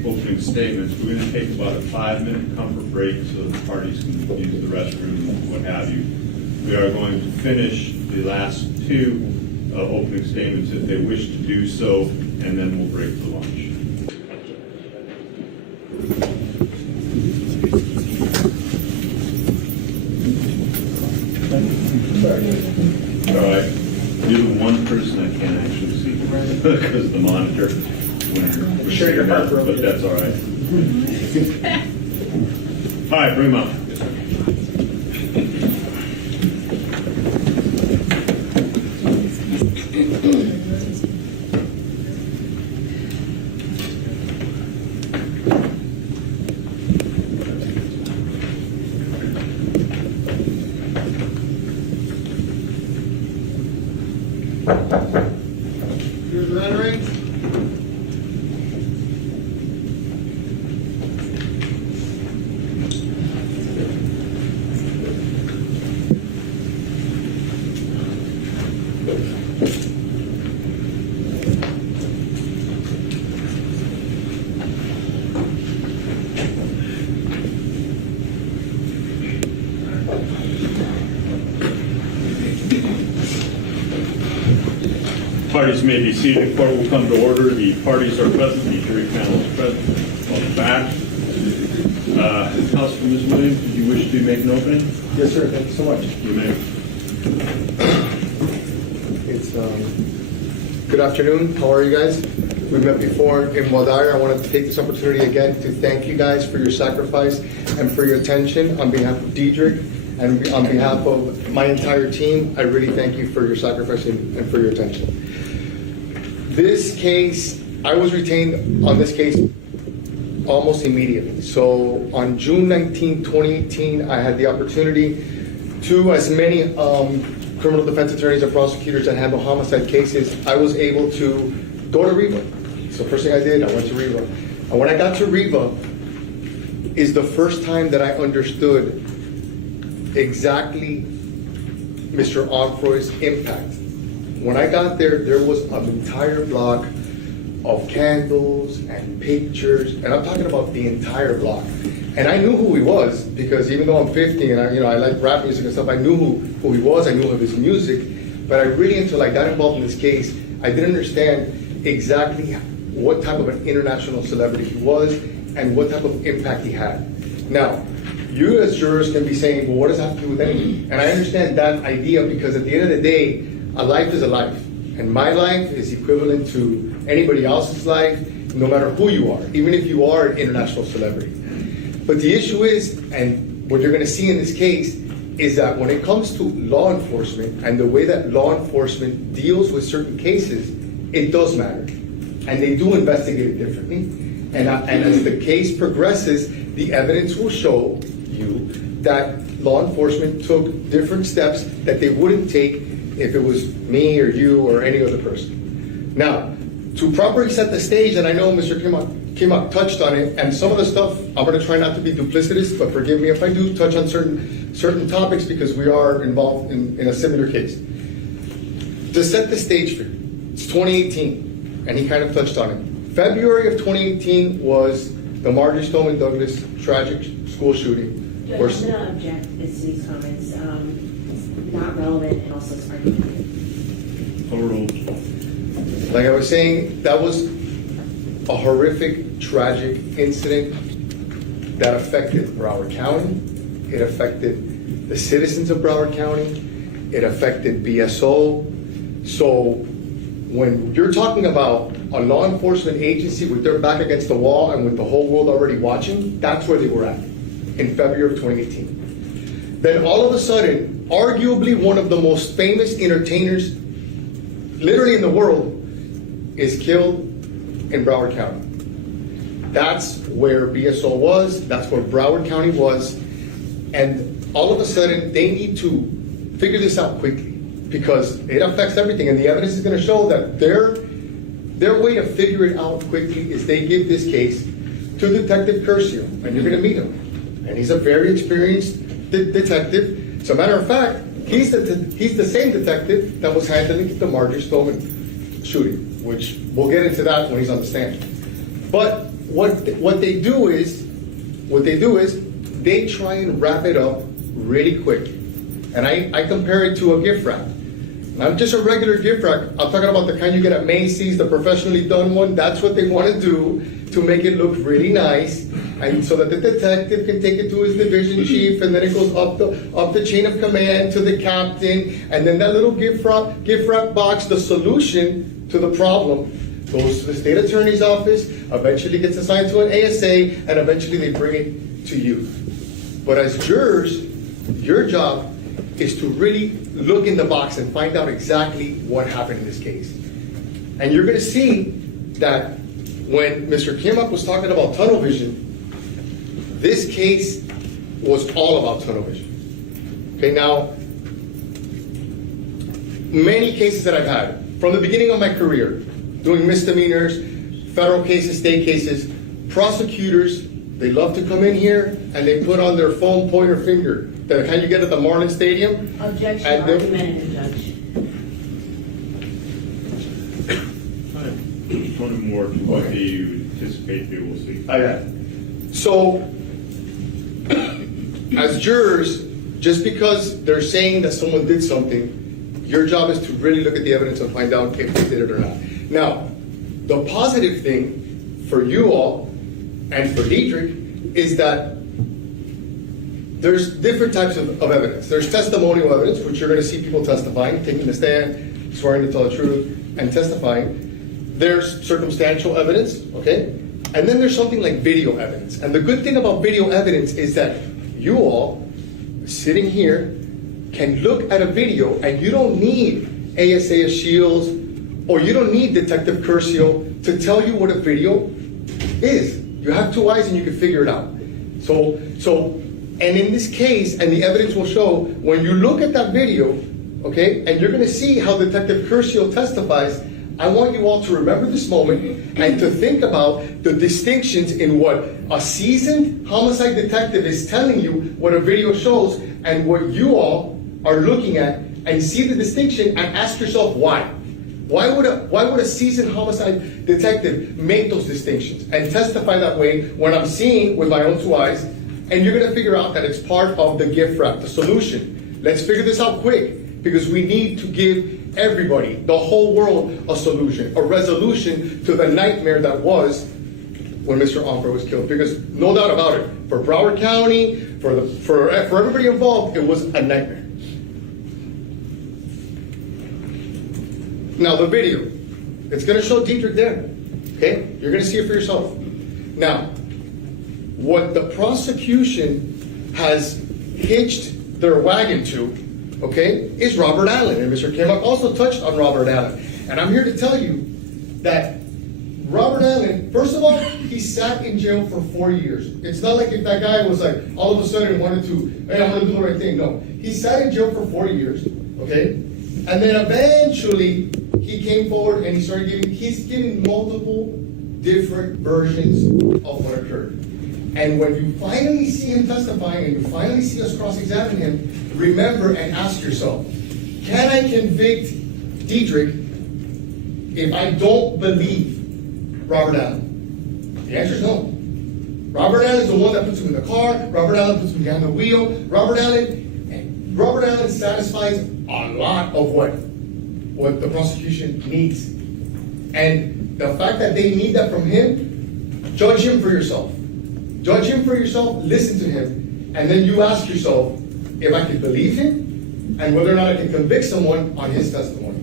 opening statements, we're going to take about a 5-minute comfort break so the parties can use the restroom and what have you. We are going to finish the last 2 opening statements if they wish to do so, and then we'll break for lunch. All right. You're the one person I can't actually see because of the monitor. I'm sure you're heartbroken. But that's all right. All right, bring him up. Here's the rendering. Parties may be seated. The court will come to order. The parties are present. The jury panel is present. On the back. Counsel, Ms. Williams, did you wish to make an opening? Yes, sir. Thank you so much. You may. It's good afternoon. How are you guys? We've met before in Vday. I want to take this opportunity again to thank you guys for your sacrifice and for your attention on behalf of Dedrick and on behalf of my entire team. I really thank you for your sacrifice and for your attention. This case, I was retained on this case almost immediately. So on June 19, 2018, I had the opportunity to, as many criminal defense attorneys and prosecutors that handle homicide cases, I was able to go to Riva. So first thing I did, I went to Riva. And when I got to Riva, is the first time that I understood exactly Mr. Onfroy's impact. When I got there, there was an entire block of candles and pictures, and I'm talking about the entire block. And I knew who he was, because even though I'm 50 and I like rap music and stuff, I knew who he was, I knew of his music, but I really, until I got involved in this case, I didn't understand exactly what type of an international celebrity he was and what type of impact he had. Now, you as jurors can be saying, well, what does that have to do with anything? And I understand that idea, because at the end of the day, a life is a life. And my life is equivalent to anybody else's life, no matter who you are, even if you are an international celebrity. But the issue is, and what you're going to see in this case, is that when it comes to law enforcement and the way that law enforcement deals with certain cases, it does matter. And they do investigate it differently. And as the case progresses, the evidence will show you that law enforcement took different steps that they wouldn't take if it was me or you or any other person. Now, to properly set the stage, and I know Mr. Kimak touched on it, and some of the stuff, I'm going to try not to be duplicitous, but forgive me if I do touch on certain topics, because we are involved in a similar case. To set the stage for you, it's 2018, and he kind of touched on it. February of 2018 was the Marjorie Stoneman Douglas tragic school shooting. I'm going to object to these comments. It's not relevant and also it's argumentative. Like I was saying, that was a horrific, tragic incident that affected Broward County. It affected the citizens of Broward County. It affected BSO. So when you're talking about a law enforcement agency with their back against the wall and with the whole world already watching, that's where they were at in February of 2018. Then all of a sudden, arguably one of the most famous entertainers literally in the world is killed in Broward County. That's where BSO was, that's where Broward County was, and all of a sudden they need to figure this out quickly, because it affects everything, and the evidence is going to show that their way to figure it out quickly is they give this case to Detective Curcio, and you're going to meet him. And he's a very experienced detective. As a matter of fact, he's the same detective that was handling the Marjorie Stoneman shooting, which we'll get into that when he's on the stand. But what they do is they try and wrap it up really quick. And I compare it to a gift wrap. Not just a regular gift wrap. I'm talking about the kind you get at Macy's, the professionally done one. That's what they want to do to make it look really nice, and so that the detective can take it to his division chief, and then it goes up the chain of command to the captain, and then that little gift wrap box, the solution to the problem, goes to the state attorney's office, eventually gets assigned to an ASA, and eventually they bring it to you. But as jurors, your job is to really look in the box and find out exactly what happened in this case. And you're going to see that when Mr. Kimak was talking about tunnel vision, this case was all about tunnel vision. Okay, now, many cases that I've had, from the beginning of my career, doing misdemeanors, federal cases, state cases, prosecutors, they love to come in here and they put on their phone pointer finger, the kind you get at the Marlin Stadium. Objection, argumentative, Judge. One more to what do you anticipate they will see? So, as jurors, just because they're saying that someone did something, your job is to really look at the evidence and find out if they did it or not. Now, the positive thing for you all and for Dedrick is that there's different types of evidence. There's testimonial evidence, which you're going to see people testifying, taking the stand, swearing to tell the truth, and testifying. There's circumstantial evidence, okay? And then there's something like video evidence. And the good thing about video evidence is that you all, sitting here, can look at a video and you don't need ASA Shields or you don't need Detective Curcio to tell you what a video is. You have two eyes and you can figure it out. And in this case, and the evidence will show, when you look at that video, okay, and you're gonna see how Detective Curcio testifies, I want you all to remember this moment and to think about the distinctions in what a seasoned homicide detective is telling you what a video shows and what you all are looking at, and see the distinction and ask yourself why. Why would a seasoned homicide detective make those distinctions and testify that way when I'm seeing with my own two eyes? And you're gonna figure out that it's part of the gift wrap, the solution. Let's figure this out quick, because we need to give everybody, the whole world, a solution, a resolution to the nightmare that was when Mr. Onfroy was killed. Because no doubt about it, for Broward County, for everybody involved, it was a nightmare. Now the video, it's gonna show Dedrick there, okay? You're gonna see it for yourself. Now, what the prosecution has hitched their wagon to, okay, is Robert Allen. And Mr. Kimmock also touched on Robert Allen. And I'm here to tell you that Robert Allen, first of all, he sat in jail for 4 years. It's not like if that guy was like, all of a sudden wanted to, hey, I'm gonna do the right thing. No, he sat in jail for 4 years, okay? And then eventually, he came forward and he's giving multiple different versions of what occurred. And when you finally see him testifying and you finally see us cross-examine him, remember and ask yourself, can I convict Dedrick if I don't believe Robert Allen? The answer is no. Robert Allen is the one that puts him in the car. Robert Allen puts him behind the wheel. Robert Allen satisfies a lot of what the prosecution needs. And the fact that they need that from him, judge him for yourself. Judge him for yourself, listen to him, and then you ask yourself if I can believe him and whether or not I can convict someone on his testimony.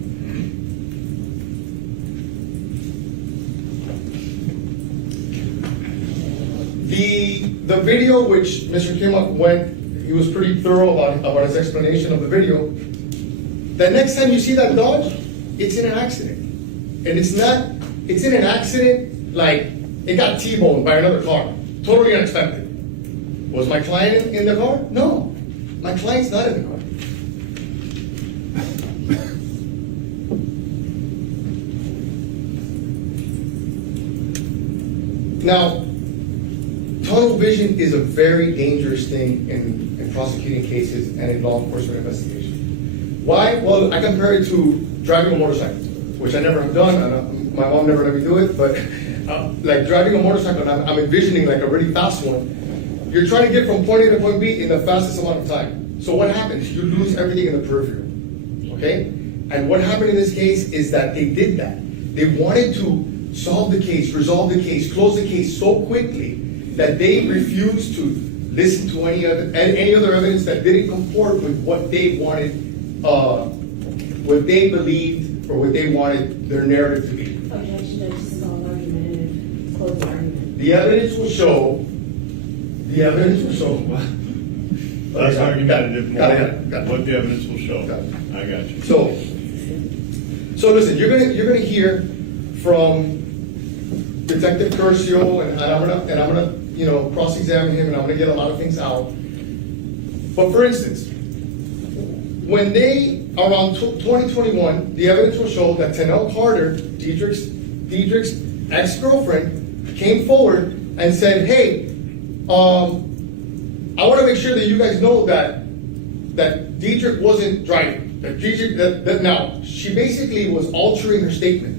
The video, which Mr. Kimmock he was pretty thorough about his explanation of the video. The next time you see that Dodge, it's in an accident. And it's in an accident like it got T-boned by another car. Totally unexpected. Was my client in the car? No. My client's not in the car. Now, tunnel vision is a very dangerous thing in prosecuting cases and in law enforcement investigation. Why? Well, I compare it to driving a motorcycle, which I never have done. My mom never let me do it, but like driving a motorcycle, I'm envisioning like a really fast one. You're trying to get from point A to point B in the fastest amount of time. So what happens? You lose everything in the peripheral, okay? And what happened in this case is that they did that. They wanted to solve the case, resolve the case, close the case so quickly that they refused to listen to any other evidence that didn't comport with what they wanted, what they believed, or what they wanted their narrative to be. Objection, Judge, this is all argumentative, closed argument. The evidence will show. That's argumentative more. Got it. What the evidence will show. Got it. I got you. So listen, you're gonna hear from Detective Curcio, and I'm gonna cross-examine him, and I'm gonna get a lot of things out. But for instance, when around 2021, the evidence will show that Tanel Carter, Dedrick's ex-girlfriend, came forward and said, hey, I want to make sure that you guys know that Dedrick wasn't driving. Now, she basically was altering her statement.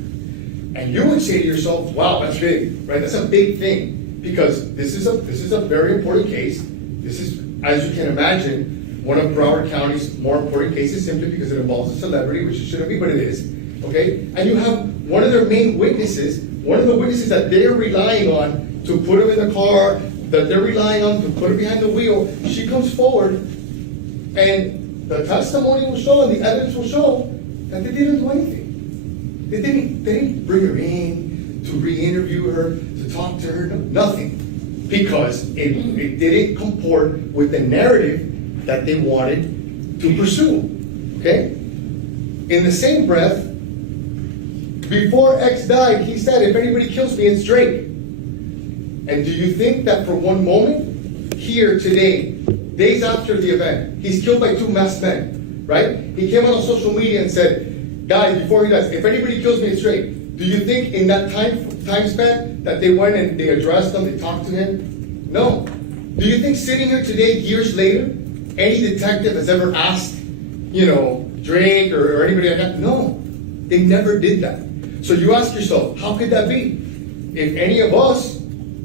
And you would say to yourself, wow, that's big, right? That's a big thing, because this is a very important case. This is, as you can imagine, one of Broward County's more important cases, simply because it involves a celebrity, which it shouldn't be, but it is, okay? And you have one of their main witnesses, one of the witnesses that they're relying on to put him in the car, that they're relying on to put him behind the wheel. She comes forward, and the testimony will show, and the evidence will show that they didn't do anything. They didn't bring her in to re-interview her, to talk to her, nothing. Because it didn't comport with the narrative that they wanted to pursue, okay? In the same breath, Before X died, he said, if anybody kills me, it's Drake. And do you think that for one moment, here today, days after the event, he's killed by 2 masked men, right? He came out on social media and said, guys, before he dies, if anybody kills me, it's Drake. Do you think in that time span that they went and they addressed him, they talked to him? No. Do you think sitting here today, years later, any detective has ever asked, Drake or anybody like that? No. They never did that. So you ask yourself, how could that be? If any of us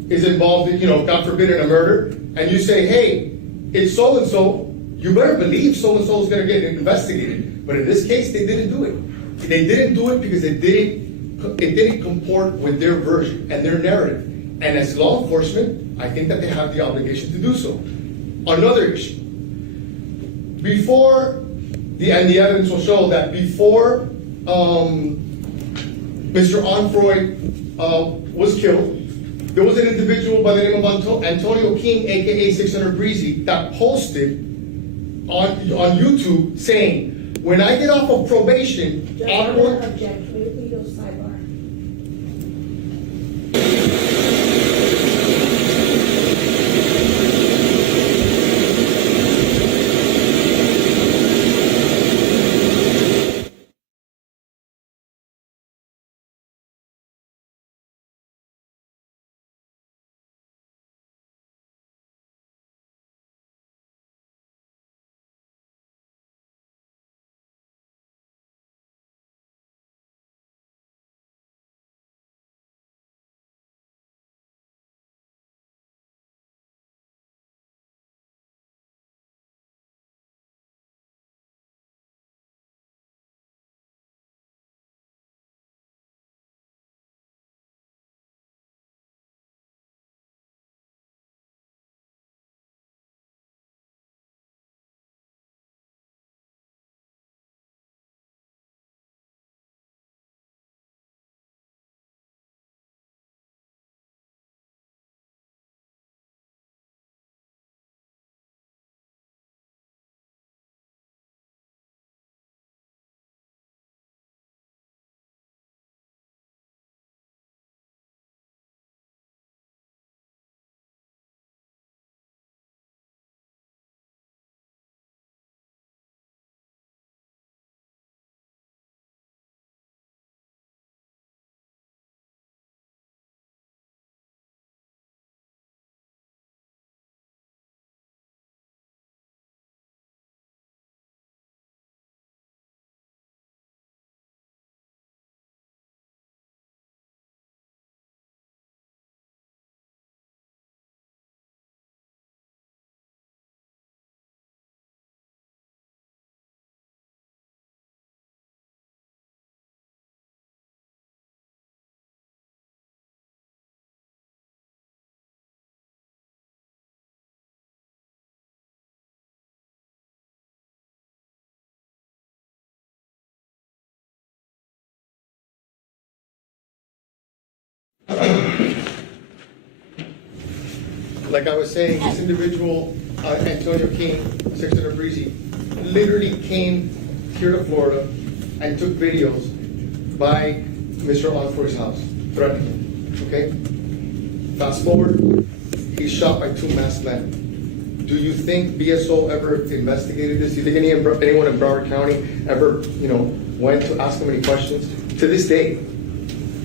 is involved in, God forbid, in a murder, and you say, hey, it's so-and-so, you better believe so-and-so is going to get investigated. But in this case, they didn't do it. They didn't do it because it didn't comport with their version and their narrative. And as law enforcement, I think that they have the obligation to do so. Another issue. The evidence will show that before Mr. Onfroy was killed, there was an individual by the name of Antonio King, aka 600 Breezy, that posted on YouTube saying, when I get off of probation, Judge, I'm I'm going gonna object. Can we please go sidebar? Like I was saying, this individual, Antonio King, 600 Breezy, literally came here to Florida and took videos by Mr. Onfroy's house, threatening him, okay? Fast forward, he's shot by 2 masked men. Do you think BSO ever investigated this? Do you think anyone in Broward County ever, went to ask him any questions? To this day,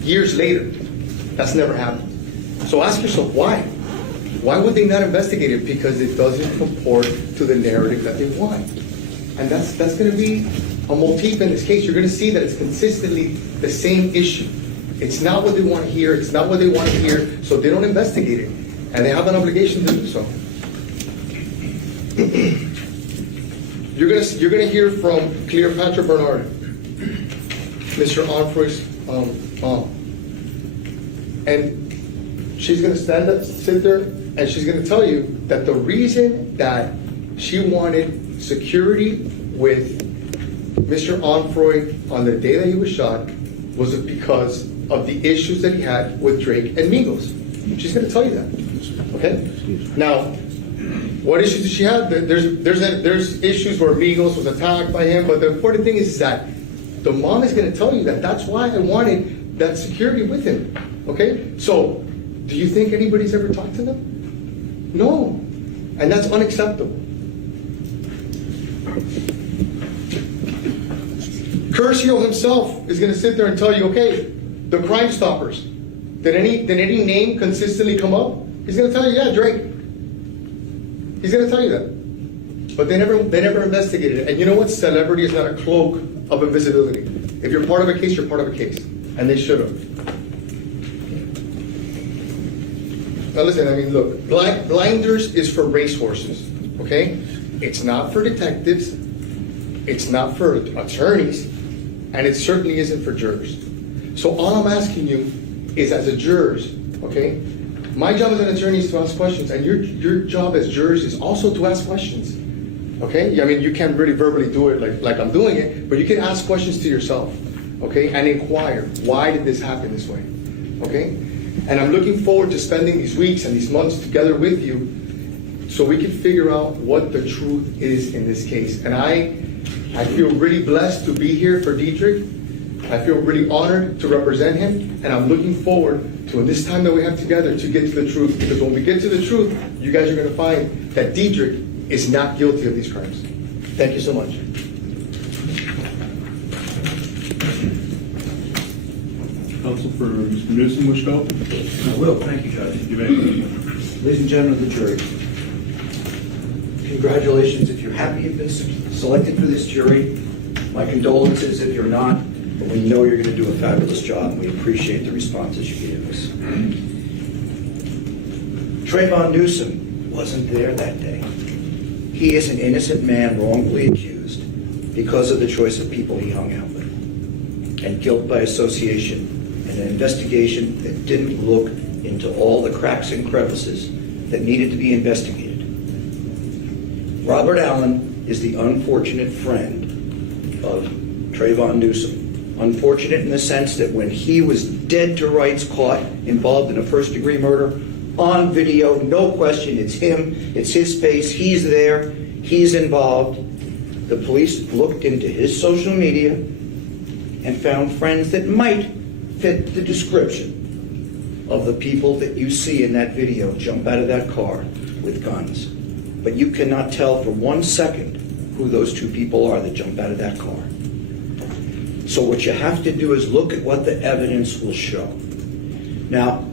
years later, that's never happened. So ask yourself, why? Why would they not investigate it? Because it doesn't comport to the narrative that they want. And that's going to be a motif in this case. You're going to see that it's consistently the same issue. It's not what they want to hear. It's not what they want to hear. So they don't investigate it. And they have an obligation to do so. You're going to hear from Cleopatra Bernard, Mr. Onfroy's mom. And she's going to sit there, and she's going to tell you that the reason that she wanted security with Mr. Onfroy on the day that he was shot was because of the issues that he had with Drake and Migos. She's going to tell you that. Okay? Now, what issues did she have? There's issues where Migos was attacked by him, but the important thing is that The mom is going to tell you that. That's why I wanted that security with him. Okay? So, do you think anybody's ever talked to them? No. And that's unacceptable. Curcio himself is going to sit there and tell you, okay, the Crime Stoppers, did any name consistently come up? He's going to tell you, yeah, Drake. He's going to tell you that. But they never investigated it. And you know what? Celebrity is not a cloak of invisibility. If you're part of a case, you're part of a case. And they should have. Now listen, I mean, look, blinders is for racehorses, okay? It's not for detectives. It's not for attorneys. And it certainly isn't for jurors. So all I'm asking you is, as a jurors, okay? My job as an attorney is to ask questions, and your job as jurors is also to ask questions, okay? I mean, you can't really verbally do it like I'm doing it, but you can ask questions to yourself, okay? And inquire, why did this happen this way, okay? And I'm looking forward to spending these weeks and these months together with you so we can figure out what the truth is in this case. And I feel really blessed to be here for Dedrick. I feel really honored to represent him, and I'm looking forward to, in this time that we have together, to get to the truth. Because when we get to the truth, you guys are going to find that Dedrick is not guilty of these crimes. Thank you so much. Counsel for Mr. Newsome, wish to go? I will, thank you, Judge. You may. Ladies and gentlemen of the jury, congratulations if you're happy you've been selected for this jury. My condolences if you're not, but we know you're going to do a fabulous job, and we appreciate the responses you gave us. Trayvon Newsome wasn't there that day. He is an innocent man wrongfully accused because of the choice of people he hung out with, and guilt by association, and an investigation that didn't look into all the cracks and crevices that needed to be investigated. Robert Allen is the unfortunate friend of Trayvon Newsome. Unfortunate in the sense that when he was dead to rights, caught involved in a first-degree murder, on video, no question, it's him, it's his face, he's there, he's involved. The police looked into his social media and found friends that might fit the description of the people that you see in that video jump out of that car with guns. But you cannot tell for 1 second who those two people are that jump out of that car. So what you have to do is look at what the evidence will show. Now,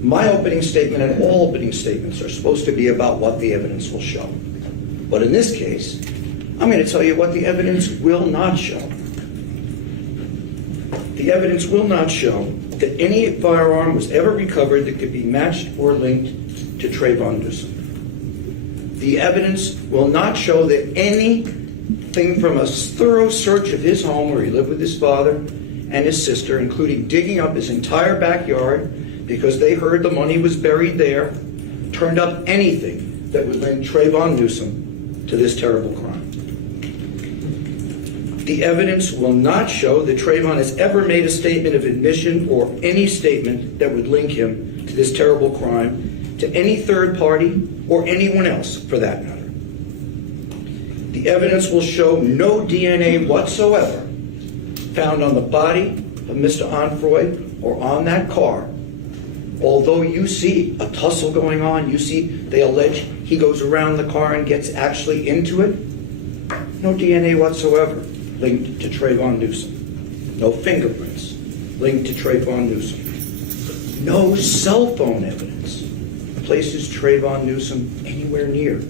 my opening statement and all opening statements are supposed to be about what the evidence will show. But in this case, I'm going to tell you what the evidence will not show. The evidence will not show that any firearm was ever recovered that could be matched or linked to Trayvon Newsome. The evidence will not show that anything from a thorough search of his home where he lived with his father and his sister, including digging up his entire backyard because they heard the money was buried there, turned up anything that would link Trayvon Newsome to this terrible crime. The evidence will not show that Trayvon has ever made a statement of admission or any statement that would link him to this terrible crime to any third party or anyone else for that matter. The evidence will show no DNA whatsoever found on the body of Mr. Onfroy or on that car. Although you see a tussle going on, you see they allege he goes around the car and gets actually into it, no DNA whatsoever linked to Trayvon Newsome. No fingerprints linked to Trayvon Newsome. No cell phone evidence places Trayvon Newsome anywhere near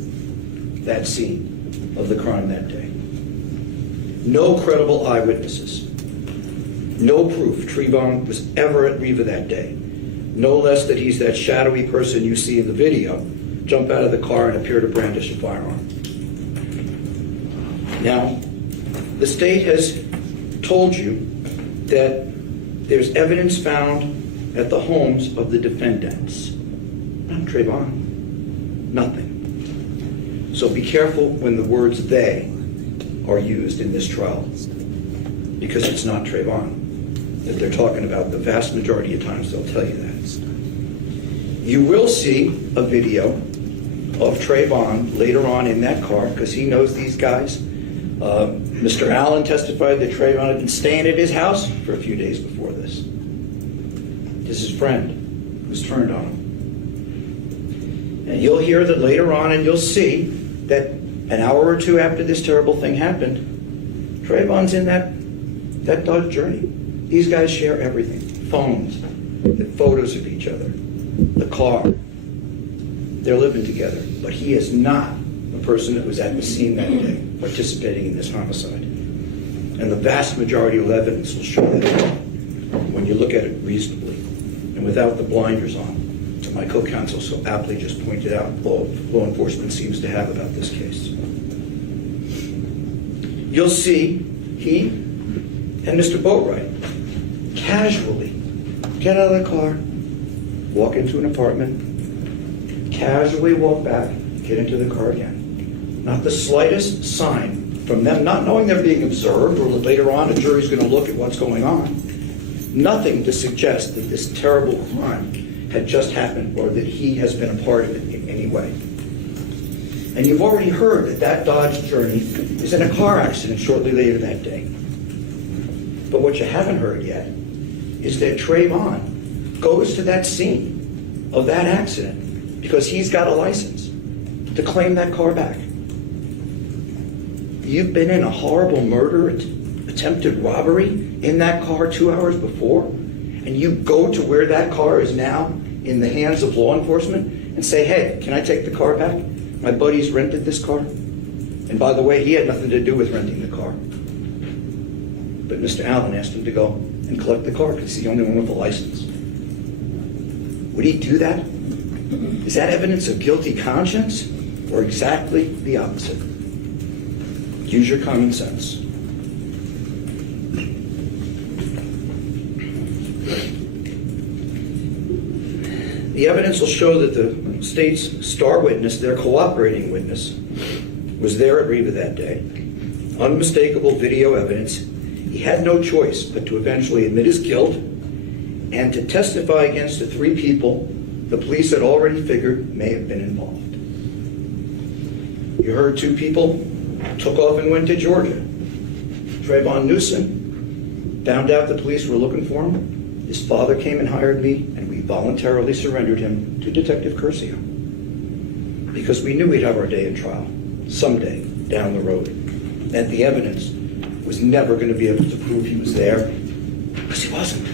that scene of the crime that day. No credible eyewitnesses. No proof Trayvon was ever at Riva that day. No less that he's that shadowy person you see in the video jump out of the car and appear to brandish a firearm. Now, the state has told you that there's evidence found at the homes of the defendants. Not Trayvon. Nothing. So be careful when the words "they" are used in this trial, because it's not Trayvon that they're talking about. The vast majority of times they'll tell you that. You will see a video of Trayvon later on in that car, because he knows these guys. Mr. Allen testified that Trayvon had been staying at his house for a few days before this. His friend was turned on him. And you'll hear that later on, and you'll see that an hour or two after this terrible thing happened, Trayvon's in that Dodge Journey. These guys share everything. Phones, the photos of each other, the car. They're living together. But he is not the person that was at the scene that day participating in this homicide. And the vast majority of evidence will show that when you look at it reasonably and without the blinders on, to my co-counsel so aptly just pointed out, law enforcement seems to have about this case. You'll see he and Mr. Boatwright casually get out of the car, walk into an apartment, casually walk back, get into the car again. Not the slightest sign from them, not knowing they're being observed, or later on a jury's going to look at what's going on. Nothing to suggest that this terrible crime had just happened or that he has been a part of it in any way. And you've already heard that that Dodge Journey is in a car accident shortly later that day. But what you haven't heard yet is that Trayvon goes to that scene of that accident because he's got a license to claim that car back. You've been in a horrible murder, attempted robbery in that car 2 hours before, and you go to where that car is now in the hands of law enforcement and say, hey, can I take the car back? My buddy's rented this car. And by the way, he had nothing to do with renting the car. But Mr. Allen asked him to go and collect the car because he's the only one with a license. Would he do that? Is that evidence of guilty conscience or exactly the opposite? Use your common sense. The evidence will show that the state's star witness, their cooperating witness, was there at Reba that day. Unmistakable video evidence. He had no choice but to eventually admit his guilt and to testify against the three people the police had already figured may have been involved. You heard two people took off and went to Georgia. Trayvon Newsome found out the police were looking for him. His father came and hired me, and we voluntarily surrendered him to Detective Curcio. Because we knew we'd have our day in trial, someday down the road. And the evidence was never going to be able to prove he was there, because he wasn't.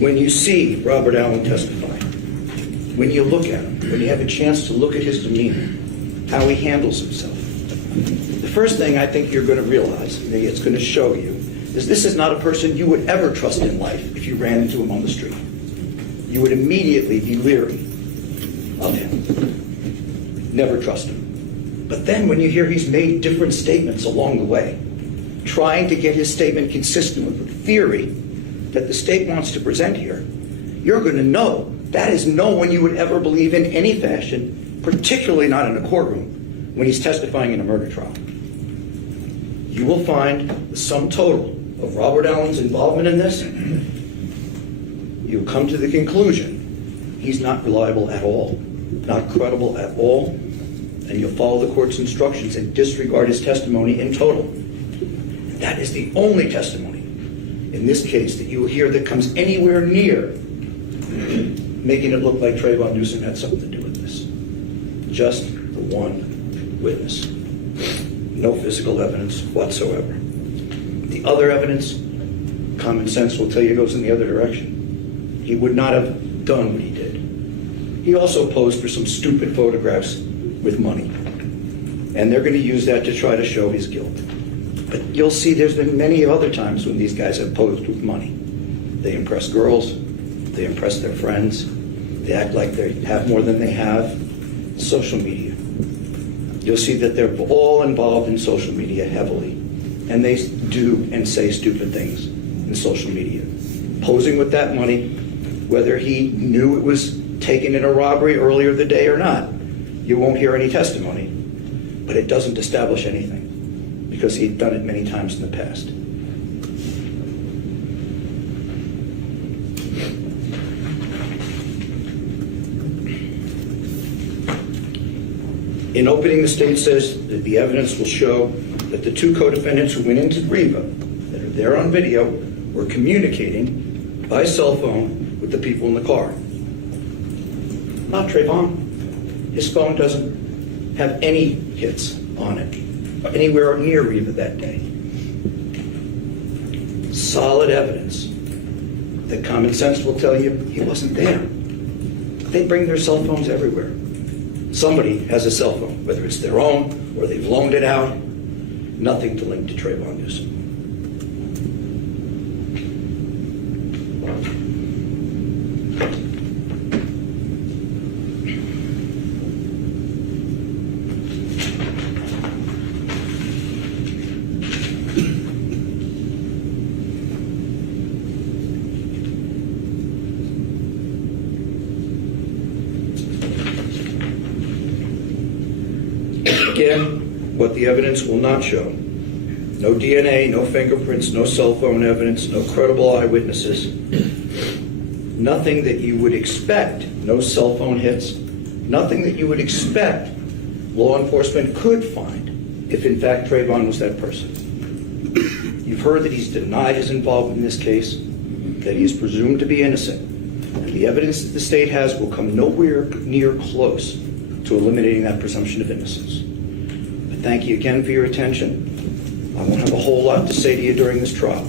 When you see Robert Allen testify, when you look at him, when you have a chance to look at his demeanor, how he handles himself, the first thing I think you're going to realize, maybe it's going to show you, is this is not a person you would ever trust in life if you ran into him on the street. You would immediately be leery of him. Never trust him. But then when you hear he's made different statements along the way, trying to get his statement consistent with the theory that the state wants to present here, you're going to know that is no one you would ever believe in any fashion, particularly not in a courtroom when he's testifying in a murder trial. You will find the sum total of Robert Allen's involvement in this. You'll come to the conclusion he's not reliable at all, not credible at all, and you'll follow the court's instructions and disregard his testimony in total. That is the only testimony in this case that you will hear that comes anywhere near making it look like Trayvon Newsome had something to do with this. Just the one witness. No physical evidence whatsoever. The other evidence, common sense will tell you goes in the other direction. He would not have done what he did. He also posed for some stupid photographs with money. And they're going to use that to try to show his guilt. But you'll see there's been many other times when these guys have posed with money. They impress girls. They impress their friends. They act like they have more than they have. Social media. You'll see that they're all involved in social media heavily. And they do and say stupid things in social media. Posing with that money, whether he knew it was taken in a robbery earlier the day or not, you won't hear any testimony. But it doesn't establish anything, because he'd done it many times in the past. In opening, the state says that the evidence will show that the two co-defendants who went into Riva, that are there on video, were communicating by cell phone with the people in the car. Not Trayvon. His phone doesn't have any hits on it anywhere near Riva that day. Solid evidence that common sense will tell you he wasn't there. They bring their cell phones everywhere. Somebody has a cell phone, whether it's their own or they've loaned it out. Nothing to link to Trayvon Newsome. Again, what the evidence will not show. No DNA, no fingerprints, no cell phone evidence, no credible eyewitnesses. Nothing that you would expect, no cell phone hits, nothing that you would expect law enforcement could find if in fact Trayvon was that person. You've heard that he's denied his involvement in this case, that he is presumed to be innocent, and the evidence that the state has will come nowhere near close to eliminating that presumption of innocence. But thank you again for your attention. I won't have a whole lot to say to you during this trial,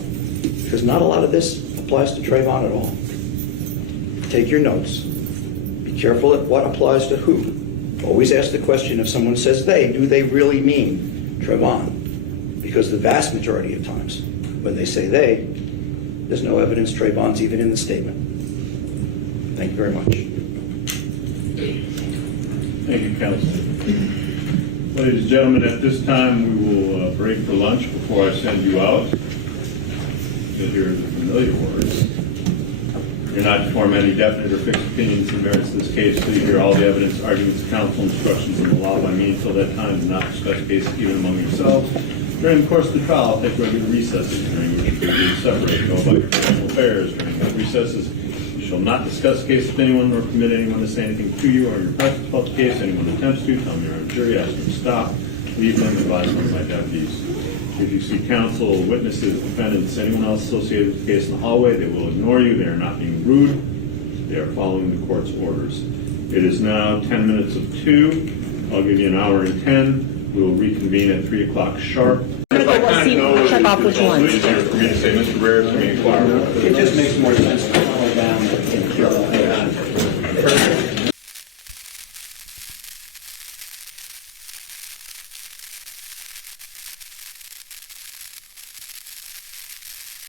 because not a lot of this applies to Trayvon at all. Take your notes. Be careful at what applies to who. Always ask the question, if someone says they, do they really mean Trayvon? Because the vast majority of times, when they say they, there's no evidence Trayvon's even in the statement. Thank you very much. Thank you, counsel. Ladies and gentlemen, at this time, we will break for lunch before I send you out. You'll hear the familiar words. You're not to form any definite or fixed opinions in merits of this case, so you hear all the evidence, arguments, counsel, instructions, and the law by me until that time. Do not discuss cases even among yourselves. During the course of the trial, I'll take regular recesses, during which you will be separated. Go about your personal affairs. During those recesses, you shall not discuss the case with anyone or permit anyone to say anything to you or your practice about the case. Anyone attempts to, tell them you're on jury, ask them to stop, leave them, advise them by deputies. If you see counsel, witnesses, defendants, anyone else associated with the case in the hallway, they will ignore you. They are not being rude. They are following the court's orders. It is now 10 minutes of 2. I'll give you an hour and 10. We will reconvene at 3 o'clock sharp. Check off which ones. For me to say, Mr. Rare, to me, It just makes more sense.